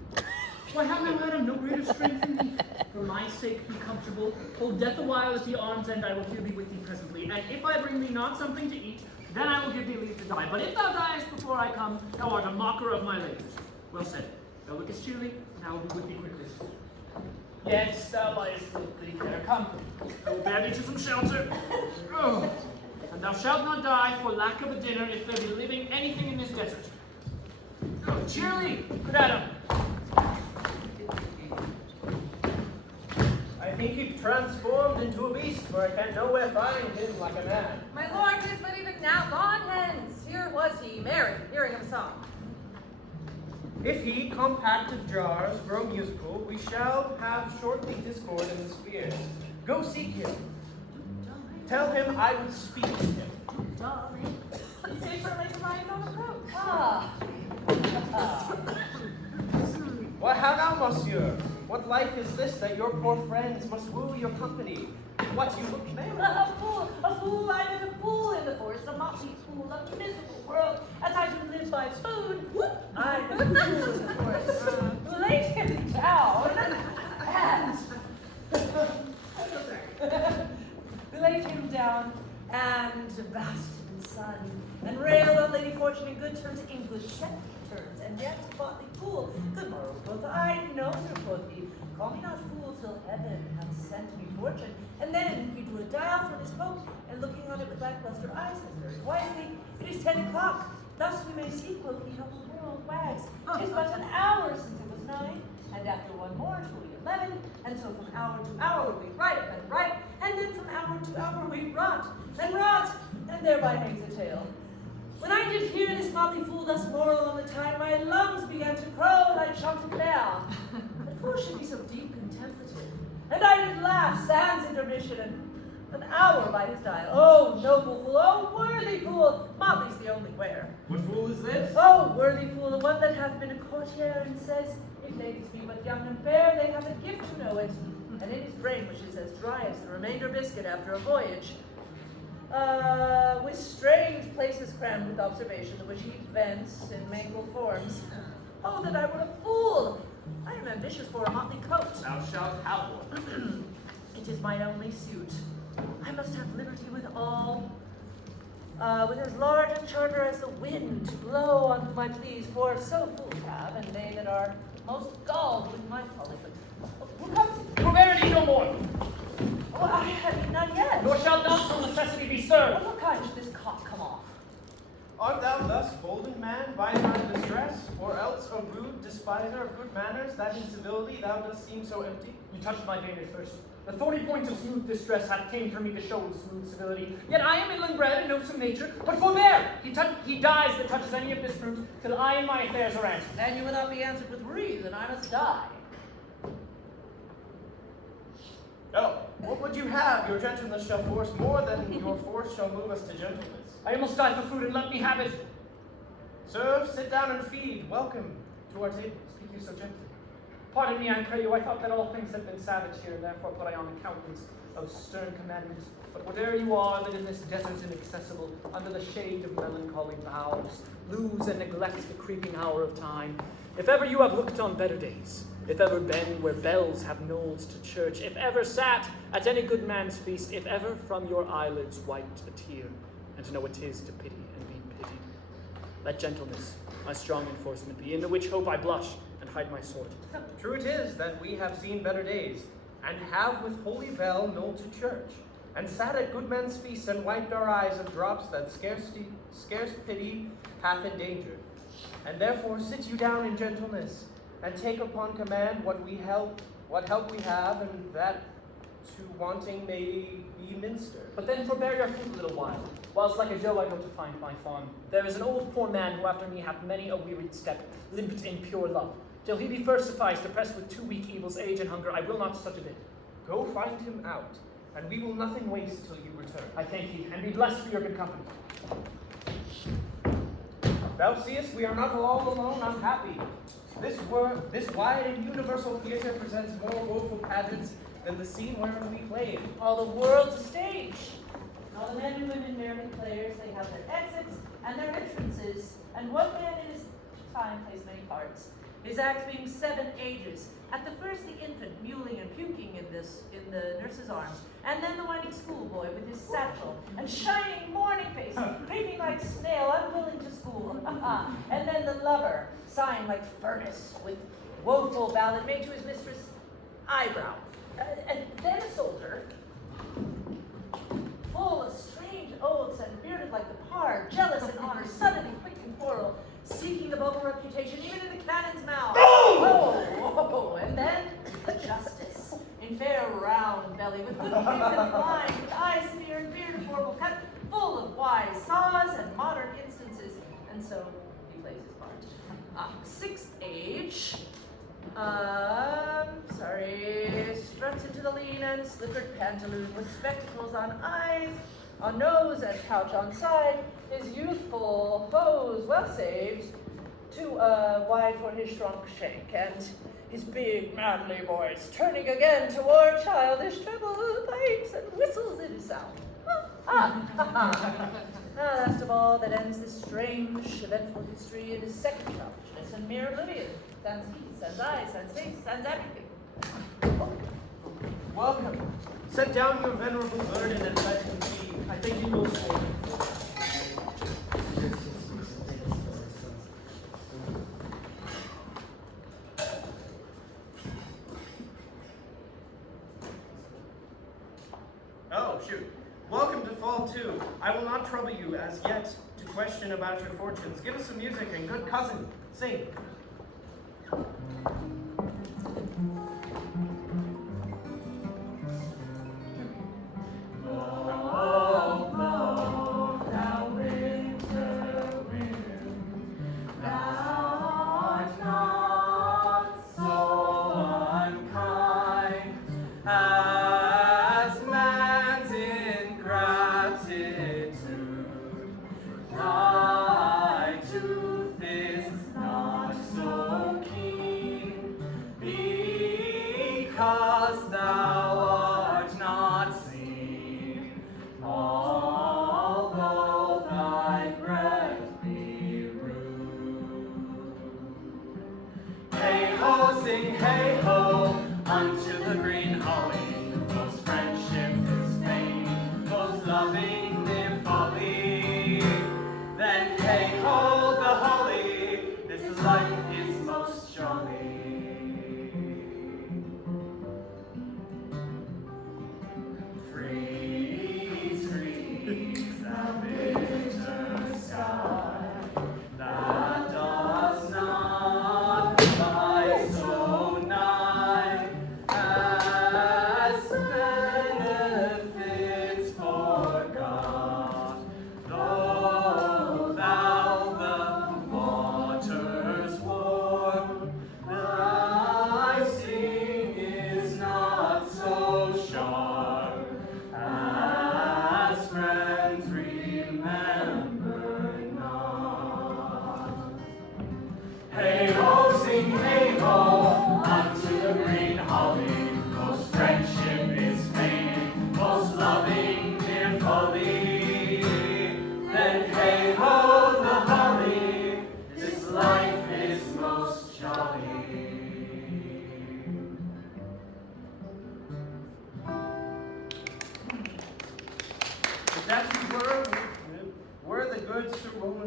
Why have now, madam, no greater strength than thee? For my sake, be comfortable. Hold death awhile at the arm's end, I will here be with thee presently. And if I bring thee not something to eat, then I will give thee leave to die. But if thou diest before I come, thou art a mocker of my labors. Well said. Thou lookest cheerly, and I will be with thee quickly. Yes, thou liest, goody critter. Come, I will bear thee to some shelter. Oh. And thou shalt not die for lack of a dinner if there be living anything in this desert. Oh, cheerly, good Adam. I think you've transformed into a beast, for I can nowhere find him like a man. My lord, it is but even now gone hence. Here was he, merry, hearing of song. If he, compact of jars, grow musical, we shall have shortly discord in the spheres. Go seek him. Tell him I would speak with him. Darling, say for later ride on approach. Why, how now, monsieur? What life is this that your poor friends must woo your company? What, you look merry? A fool, I'm a fool in the forest, a motley fool, a miserable world, as I do live by food. I'm a fool in the forest. Laid him down, and laid him down, and basked in the sun, and railed on Lady Fortune in good terms, in good set terms, and yet motley fool. Good morrow, quoth I, no, sir, quoth he. Call me not fool till heaven hath sent me fortune. And then he drew a dial from his coat, and looking on it with lackluster eyes, said very quietly, it is 10 o'clock. Thus we may see, quoth he, how the world wags. 'Tis but an hour since it was 9, and after one more 'twill be 11, and so from hour to hour we write and write, and then from hour to hour we rot, and thereby hangs a tale. When I did hear this motley fool thus moral on the time, my lungs began to crow like chanted bear. But fool should be so deep contemplative. And I did laugh, sans intermission, and an hour by his dial. Oh, noble fool, oh, worthy fool, motley's the only wear. What fool is this? Oh, worthy fool, the one that hath been a courtier, and says, if ladies be but young and fair, they have a gift to know it. And in his brain, which is as dry as the remainder biscuit after a voyage, with strange places crammed with observation, which he vents in mangled forms. Oh, that I were a fool! I am ambitious for a motley coat. Thou shalt have one. It is my only suit. I must have liberty with all, with as large a charter as the wind to blow on whom I please, for so fools have, and they that are most galled with my folly. But who comes? Forbear thee no more, Oh, I have none yet. nor shall not till necessity be served. Of what kind should this cock come off? Art thou thus bolden, man, by thy distress, or else a rude despiser of good manners, that in civility thou dost seem so empty? You touched my vein at first. The thorny point of smooth distress hath tamed for me to show smooth civility. Yet I am inland bred and know some nature. But forbear! He dies that touches any of this fruit, till I and my affairs are answered. And you will not be answered with reason, I must die. Oh, what would you have? Your gentleness shall force more than your force shall move us to gentleness. I almost die for food, and let me have it. Serve, sit down and feed. Welcome to our table. Speak you so gently. Pardon me, I pray you, I thought that all things had been savage here, and therefore put I on the countenance of stern commandment. But whate'er you are that in this desert inaccessible, under the shade of melancholy boughs, lose and neglect the creeping hour of time, if ever you have looked on better days, if ever been where bells have knolls to church, if ever sat at any good man's feast, if ever from your eyelids wiped a tear, and to know what 'tis to pity and be pitied, let gentleness my strong enforcement be, in the which hope I blush and hide my sword. True it is that we have seen better days, and have with holy bell knolled to church, and sat at good men's feasts, and wiped our eyes of drops that scarce pity hath endangered. And therefore sit you down in gentleness, and take upon command what help we have, and that to wanting may be ministered. But then forbear your fruit a little while, whilst like a doe I go to find my fawn. There is an old poor man who after me hath many a wearied step, limped in pure love. Till he be first sufficed, oppressed with 2 weak evils, age and hunger, I will not such a bit. Go find him out, and we will nothing waste till you return. I thank ye, and be blessed for your good company. Thou seest, we are not all alone unhappy. This wide and universal theatre presents more woeful pageants than the scene wherein we played. All the world's a stage. All the men and women merely players, they have their exits and their entrances, and one man in his time plays many parts. His acts being 7 ages. At the first the infant mewling and puking in the nurse's arms, and then the whining schoolboy with his satchel and shining morning face, creeping like snail, unwilling to school. And then the lover, sighing like furnace, with woeful ballad made to his mistress' eyebrow. And then a soldier, full of strange oaths and bearded like the pard, jealous in honor, suddenly quick in quarrel, seeking the vocal reputation even in the cannon's mouth. Oh, and then the justice, in fair round belly, with good pigment line, with eyes severe and beard of horrible cut, full of wise saws and modern instances, and so he plays his part. 6th age, struts into the lean and slippered pantaloon with spectacles on eyes, on nose and pouch on side, his youthful hose well saved, too wide for his shrunk shank, and his big manly voice turning again toward childish treble pipes and whistles in his sound. Last of all, that ends this strange, eventful history in his second childishness and mere oblivion. Sans heat, sans eyes, sans face, sans everything. Welcome. Set down your venerable burden and let him be. I think you will sway. Oh, shoot. Welcome to Fall 2. I will not trouble you as yet to question about your fortunes. Give us some music and good cousin, sing.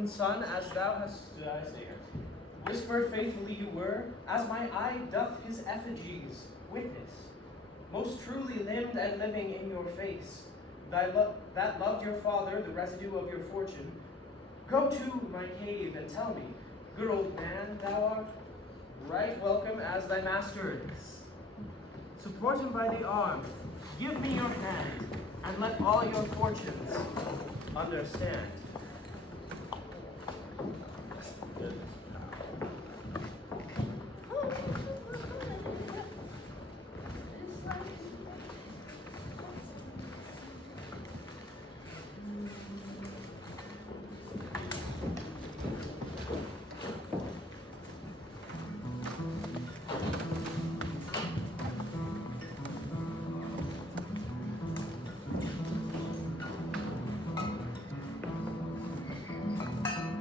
Son, as thou hast whispered faithfully you were, as my eye doth his effigies witness, most truly limbed and living in your face, that loved your father, the residue of your fortune. Go to my cave and tell me, good old man thou art, right welcome as thy master is. Support him by the arm, give me your hand, and let all your fortunes understand.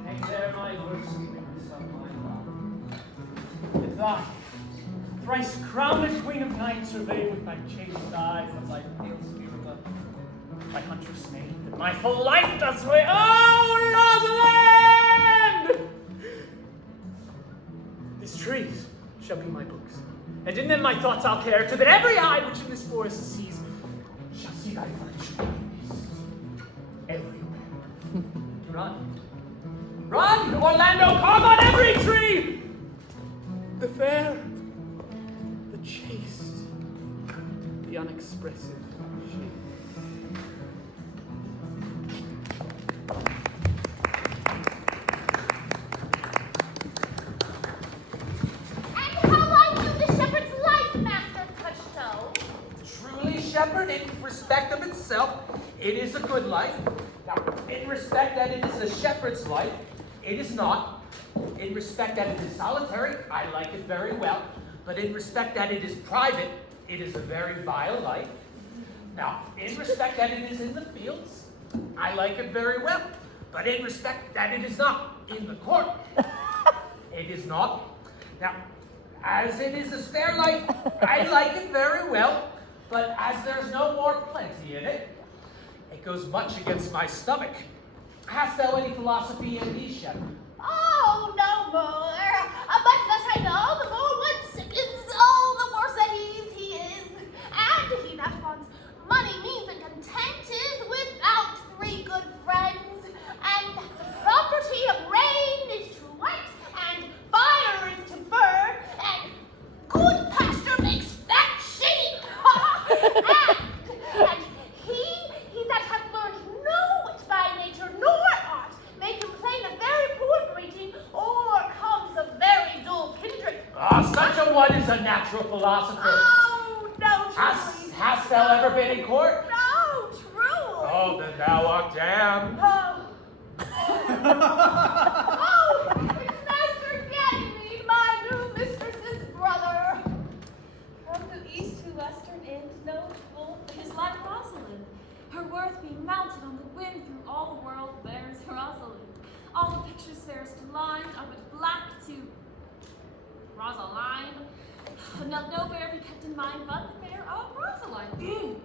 Hang there, my words, witness of my love. If thou, thrice crowned queen of night, survey with thy chaste eyes of thy pale spear above my huntress name, that my full life doth sway. Oh, Rosalind! These trees shall be my books, and in them my thoughts I'll care, to that every eye which in this forest sees shall see thy virtue everywhere. Run, run, Orlando, carve on every tree the fair, the chaste, the unexpressive shape. And how like you the shepherd's life, Master Touchstone? Truly, shepherd, in respect of itself, it is a good life. Now, in respect that it is a shepherd's life, it is not. In respect that it is solitary, I like it very well. But in respect that it is private, it is a very vile life. Now, in respect that it is in the fields, I like it very well. But in respect that it is not in the court, it is not. Now, as it is a spare life, I like it very well. But as there's no more plenty in it, it goes much against my stomach. Hast thou any philosophy in thee, shepherd? Oh, no more. Much less I know, the more one sickens, oh, the worse at ease he is. And he that wants money, means, and content is without 3 good friends. And property of rain is to wet, and fire is to burn, and good pasture makes fat sheep. and he that hath learned no wit by nature nor art, may complain of very poor breeding, or comes of very dull kindred. Such a one is a natural philosopher. Oh, no, truly. Hast thou ever been in court? No, truly. Oh, then thou art damned. Oh, it's Master Ganymede, my new mistress's brother. From the east to western end, notable is like Rosalind. Her worth being mounted on the wind through all the world, there's Rosalind. All the pictures fairest lined are but black to Rosaline. No fair be kept in mind but the fair of Rosaline.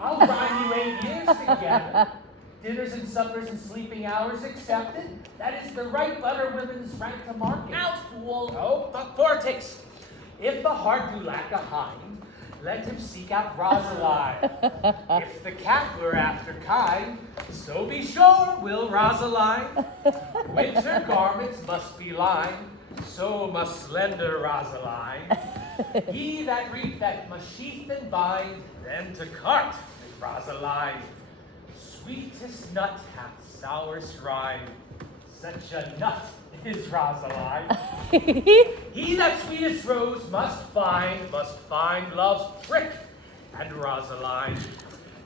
I'll rhyme you 8 years together. Dinners and suppers and sleeping hours accepted. That is the right butter women's rank to market. Out, fool! Oh, but for taste. If the heart do lack a hind, let him seek out Rosaline. If the cat were after kind, so be sure will Rosaline. Winter garments must be lined, so must slender Rosaline. He that reap that must sheath and bind, then to cart with Rosaline. Sweetest nut hath sourest rind, such a nut is Rosaline. He that sweetest rose must find love's prick and Rosaline.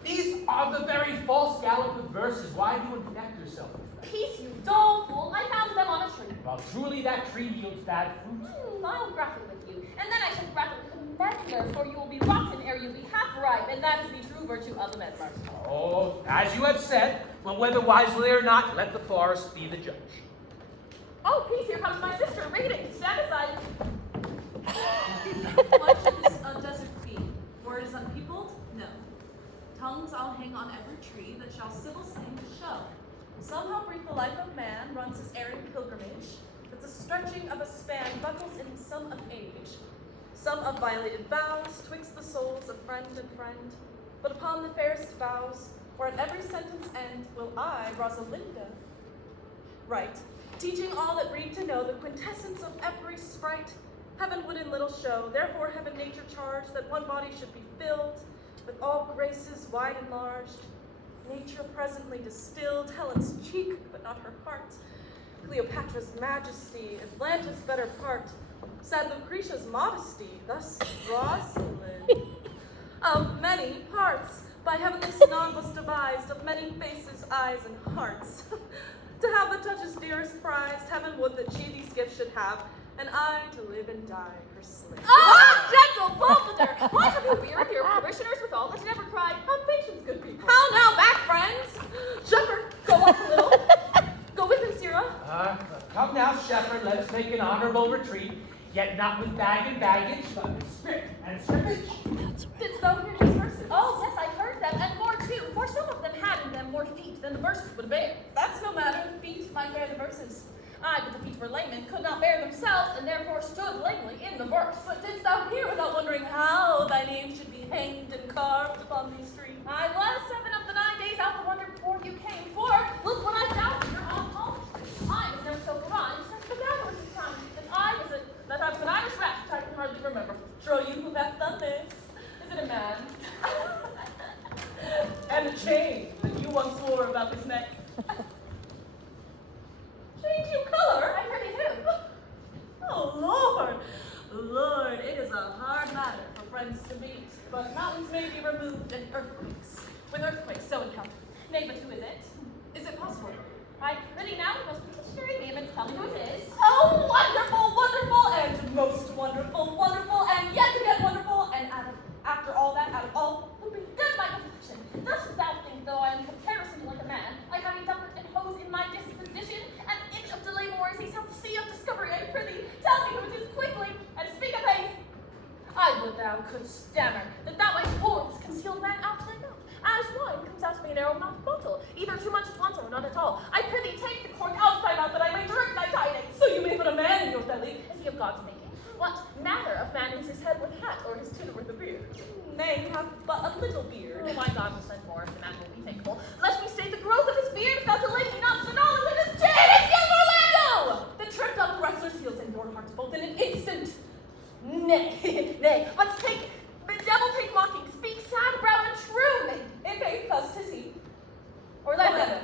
These are the very false gallop of verses. Why do you infect yourself with them? Peace, you dull fool. I found them on a tree. Well, truly that tree yields bad fruit. I'll grapple with you, and then I shall grapple with the meddler, for you will be rotten ere you be half ripe, and that is the true virtue of the meddler. Oh, as you have said, but whether wisely or not, let the forest be the judge. Oh, peace, here comes my sister, reading. Stand aside. Much is a desert feed. Word is unpeopled? No. Tongues I'll hang on every tree that shall Sybil sing to show. Somehow brief the life of man runs his errant pilgrimage, that the stretching of a span buckles in some of age. Some of violated vows twixt the souls of friend and friend, but upon the fairest vows, where at every sentence end, will I, Rosalinda, right. Teaching all that read to know the quintessence of every sprite. Heaven would in little show, therefore heaven nature charged that one body should be filled with all graces wide enlarged. Nature presently distilled Helen's cheek, but not her heart. Cleopatra's majesty, Atlantis' better part. Sad Lucretia's modesty, thus Rosalind. Of many parts, by heavenly snob was devised, of many faces, eyes, and hearts. To have the touch's dearest prized, heaven would that she these gifts should have, and I to live and die her slave. Ah, gentle Balthazar! Why have you wearied your parishioners with all that never cried? Have patience, good people. How now, back, friends? Shepherd, go up a little. Go with him, Sirrah. Come now, shepherd, let us make an honorable retreat, yet not with bag and baggage, but with spirit and scrimmage. Didst thou hear these verses? Oh, yes, I heard them, and more too, for some of them had in them more feet than the verses would bear. That's no matter, the feet might bear the verses. Aye, but the feet were lame and could not bear themselves, and therefore stood lamely in the verse. But didst thou hear without wondering how thy name should be hanged and carved upon these trees? I was 7 of the 9 days out the wonder before you came, for look what I found here on Palm Street. I was never so blind since the dagger was in time, that I was an Irish rat, which I can hardly remember. Trow you who hath done this? Is it a man? And the chain that you once wore about his neck. Change you color? I prithee who? Oh, Lord! Lord, it is a hard matter for friends to meet, but mountains may be removed and earthquakes. With earthquakes so encountered. Nay, but who is it? Is it possible? I prithee now, you must petition your agreements, tell me who it is. Oh, wonderful, wonderful, and most wonderful, wonderful, and yet again wonderful, and after all that, out of all, Who be good my confession? Dost thou think, though I am in comparison like a man, I have a doublet and hose in my disposition, an inch of delay more is a sea of discovery, I prithee, tell me who it is quickly, and speak apace. I would thou couldst stammer, that thou might pour this concealed man out thy mouth, as wine comes out of a narrow-mouthed bottle, either too much at once or not at all. I prithee take the cork out of thy mouth, that I may drink thy tidings. so you may put a man in your belly. Is he of God's making? What manner of man is his head with hat, or his tunic with a beard? Nay, he hath but a little beard. Oh, my God will send more, the man will be thankful. Let me state the growth of his beard, if thou delay me not, the knowledge of his chin. It is young Orlando! That tripped up the wrestler's heels and your hearts both in an instant. Nay, nay, but take, the devil take mocking, speak sad, brow, and true. In faith, thus 'tis he. Orlando.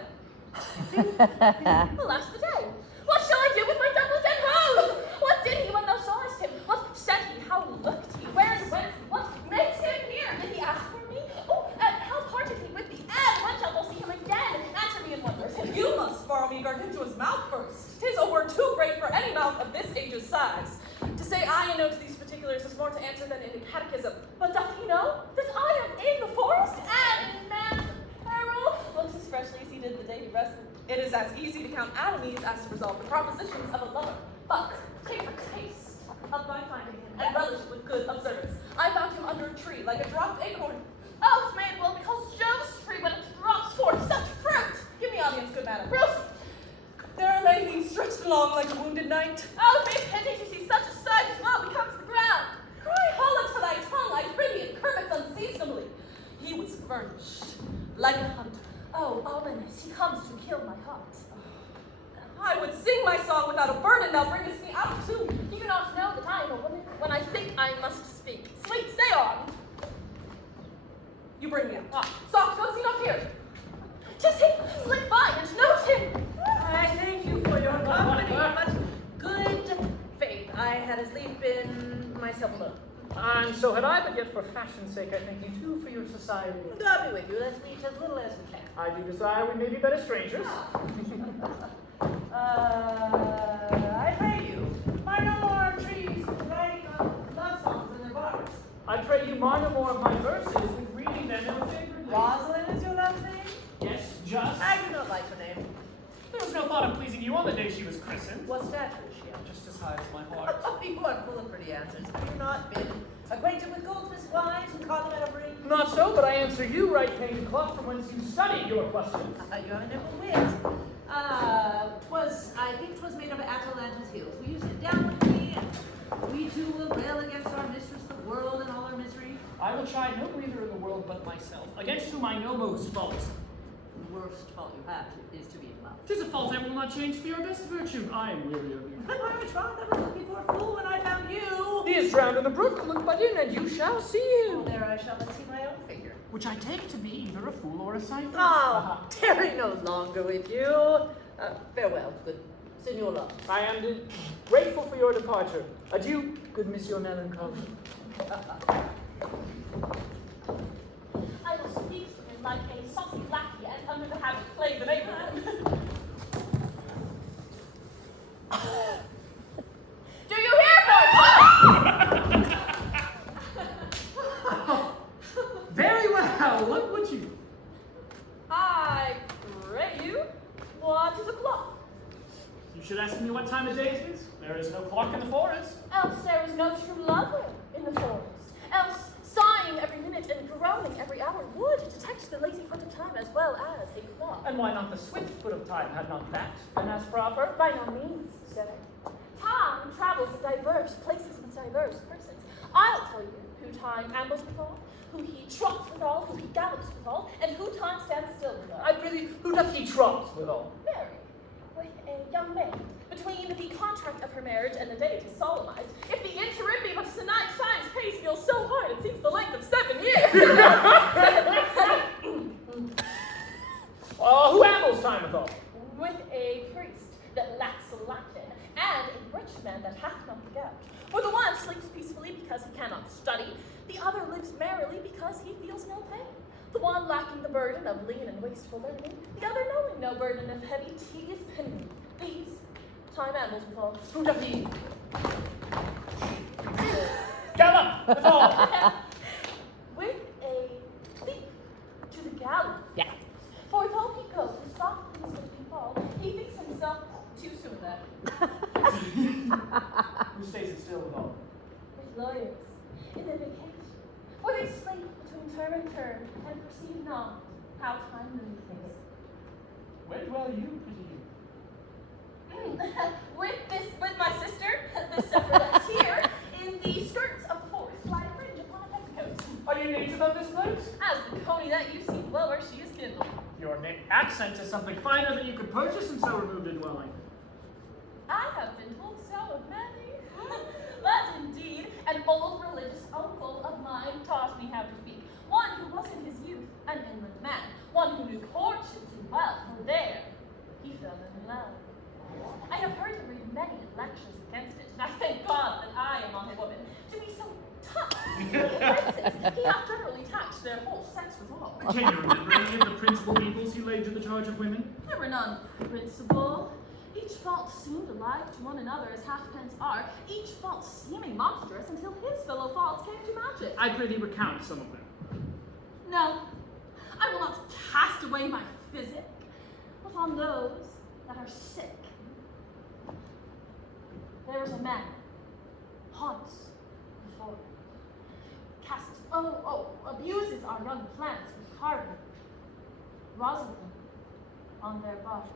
Alas the day. What shall I do with my doublet and hose? What did he when thou sawest him? What said he? How looked he? Where and when? What makes him here? Did he ask for me? Oh, and how parted he with thee? And when shalt thou see him again? Answer me in one verse. You must borrow me guard into his mouth first. 'Tis a word too great for any mouth of this age's size. To say I know to these particulars is more to answer than in a catechism. But doth he know that I am in the forest and in man's peril? Looks as freshly as he did the day he wrestled. It is as easy to count enemies as to resolve the propositions of a lover. But take a taste of my finding him. And relish with good observance. I found him under a tree, like a dropped acorn. Oh, it's made well because Jove's tree when it drops forth such fruit. Give me audience, good madam. Bruce! There lay he stretched along like a wounded knight. Oh, may pity to see such a sight as well becomes the ground. Cry hollow to thy tongue, I prithee, and curvets unseasonably. He was furnished like a hunter. Oh, ominous, he comes to kill my heart. I would sing my song without a burden, thou bringest me out too. Do you not know that I am a woman when I think I must speak? Sweet, say on. You bring me out. Soft, what's he not here? 'Tis he, slip by and note him. I thank you for your company, but good faith, I had as lief been myself alone. And so had I, but yet for fashion's sake, I thank you too for your society. God be with you, let's meet as little as we can. I do desire we may be better strangers. I pray you, mar no more trees writing of love songs in their barks. I pray you mar no more of my verses with reading them in a favored Rosalind is your love name? Yes, just. I do not like her name. There was no thought of pleasing you on the day she was christened. What stature is she of? Just as high as my heart. Oh, you are full of pretty answers. Have you not been acquainted with goldsmiths' wives who caught them at a ring? Not so, but I answer you, right painted cloth, from whence you studied your questions. You have a nimble wit. I think 'twas made of Atalanta's heels. Will you sit down with me, and we two will rail against our mistress, the world, and all her misery? I will chide no breather in the world but myself, against whom I know most fault. worst fault you have is to be in love. 'Tis a fault I will not change for your best virtue. I am weary of you. And I tried, I was looking for a fool when I found you. He is drowned in the brook. Look but in, and you shall see him. Oh, there I shall but see my own figure. Which I take to be either a fool or a cipher. Ah, tarry no longer with you. Farewell, good Signor Love. I am grateful for your departure. Adieu, good Monsieur Melancholy. I will speak to him like a saucy lackey and under the habit play the neighborhood. Do you hear, boy? Very well. What would you? I pray you, what is o'clock? You should ask me what time of day it is. There is no clock in the forest. Else there is no true lover in the forest. Else sighing every minute and groaning every hour would detect the lazy foot of time as well as a clock. And why not the swift foot of time? Had not that been as proper? By no means, sir. Time travels in diverse places with diverse persons. I'll tell you who time ambles withal, who he trots withal, who he gallops withal, and who time stands still withal. I prithee, who doth he trot withal? Mary, with a young maid, between the contract of her marriage and the day it is solemnized. If the interim be but as the night shines, pace feels so hard it seems the length of 7 years. Who ambles time withal? With a priest that lacks Latin, and a rich man that hath not the gout. For the one sleeps peacefully because he cannot study, the other lives merrily because he feels no pain. The one lacking the burden of lean and wasteful learning, the other knowing no burden of heavy, tedious penning. These time ambles withal. Who doth he? Gallop withal. With a leap to the gallows. Yeah. For though he goes as softly as he fall, he thinks himself too soon there. Who stays it still withal? With lawyers in the vacation, for they sleep between term and term and perceive not how time moves. Where dwell you, pretty With my sister, the suffragette here, in the skirts of the forest, lie a fringe upon a petticoat. Are you native of this place? As the coney that you see well where she is kindled. Your accent is something finer than you could purchase in so removed a dwelling. I have been told so of many. But indeed, an old religious uncle of mine taught me how to speak. One who was in his youth an inland man. One who knew courtship too well, for there he fell in love. I have heard him read many lectures against it, and I thank God that I am not a woman to be so tough. Princes, he hath utterly taxed their whole sex withal. Can you remember any of the principal evils he laid to the charge of women? There were none principal. Each fault seemed alike to one another as halfpence are, each fault seeming monstrous until his fellow faults came to match it. I prithee recount some of them. No, I will not cast away my physic, but on those that are sick. There is a man, haunts the forest, casts, abuses our young plants with carving, rosin on their bodies,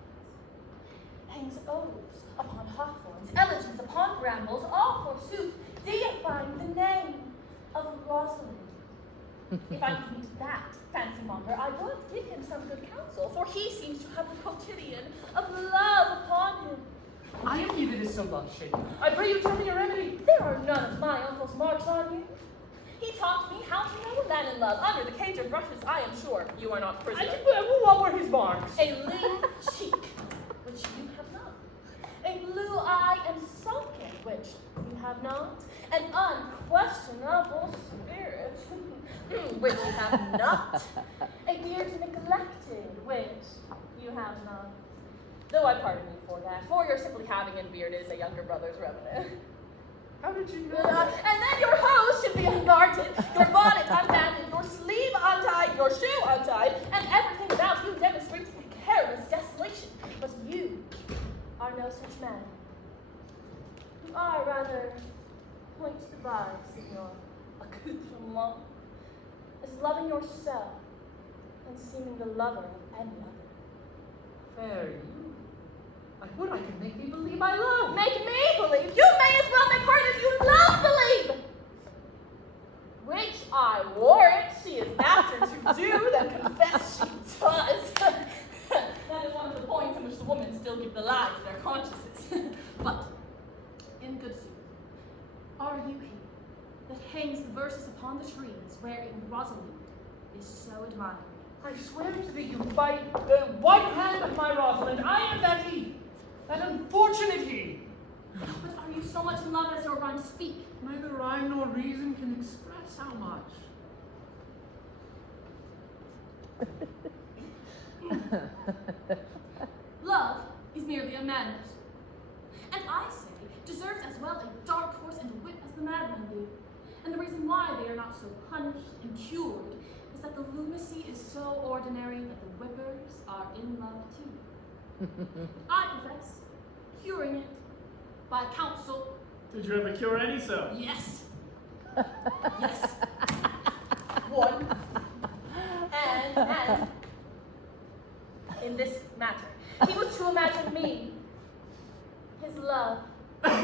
hangs oaths upon hawthorns, elegies upon brambles, all forsooth deifying the name of Rosalind. If I could meet that fancy monger, I would give him some good counsel, for he seems to have the quotidian of love upon him. I am he that is so love-shaken. I pray you tell me your remedy. There are none of my uncle's marks on you. He taught me how to know a man in love. Under the cage of rushes, I am sure you are not prisoner. What were his marks? A lean cheek, which you have not. A blue eye and sunken, which you have not. An unquestionable spirit, which you have not. A beard neglected, which you have not. Though I pardon you for that, for your simply having a beard is a younger brother's revenue. How did you know? And then your hose should be unguarded, your bonnet unbanded, your sleeve untied, your shoe untied, and everything about you demonstrates a careless desolation. But you are no such man. You are rather point devised, Signor accoutrement, as loving yourself and seeming the lover of any other. Fair you. I would I could make me believe I love. Make me believe? You may as well make her that you love believe! Which I warrant she is after to do than confess she does. Are you he that hangs the verses upon the trees wherein Rosalind is so admired? I swear to thee, youth, by the white hand of my Rosalind, I am that he, that unfortunate he. But are you so much in love as your rhymes speak? Neither rhyme nor reason can express how much. Love is merely a madness. And I say, deserves as well a dark horse and a whip as the madmen do. And the reason why they are not so punished and cured is that the lunacy is so ordinary that the whippers are in love too. I confess, curing it by counsel. Did you ever cure any so? Yes. Yes. One. And in this matter, he was to imagine me, his love, his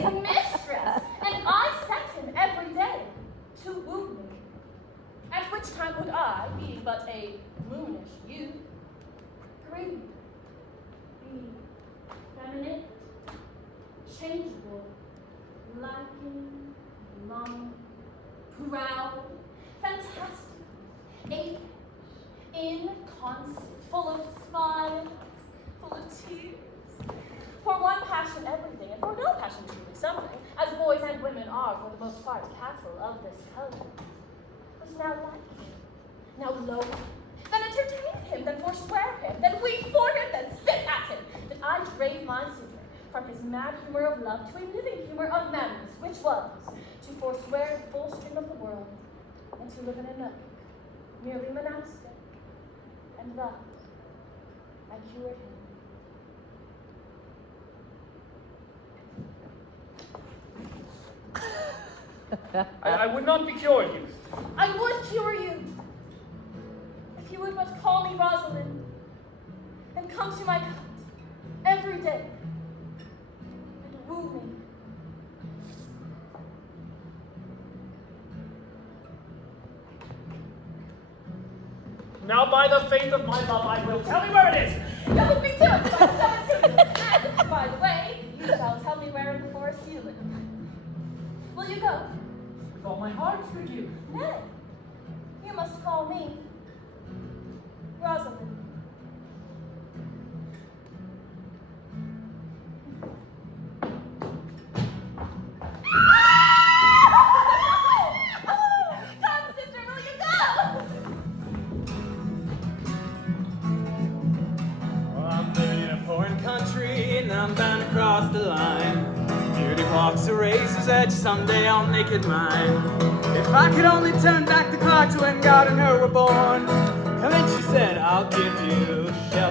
mistress, and I sent him every day to woo me. At which time would I, being but a moonish youth, greed, be feminine, changeable, lacking, longing, proud, fantastic, apish, inconstant, full of smiles, full of tears. For one passion everything, and for no passion truly something, as boys and women are for the most part cattle of this color. Was now like him, now loathe him, then entertain him, then forswear him, then weep for him, then spit at him, that I drave my suitor from his mad humor of love to a living humor of madness, which was to forswear the full stream of the world, and to live in a nook, merely monastic, and thus I cured him. I would not be cured, youth. I would cure you, if you would but call me Rosalind, and come to my cot every day, and woo me. Now by the faith of my love, I will. Tell me where it is. Don't be too much, and by the way, you shall tell me where in the forest you live. Will you go? With all my heart, good youth. Nay, you must call me Rosalind. Come, sister, will you go? Well, I'm living in a foreign country and I'm bound to cross the line. Beauty walks a razor's edge, someday I'll make it mine. If I could only turn back the clock to when God and her were born. And then she said, I'll give you shelter.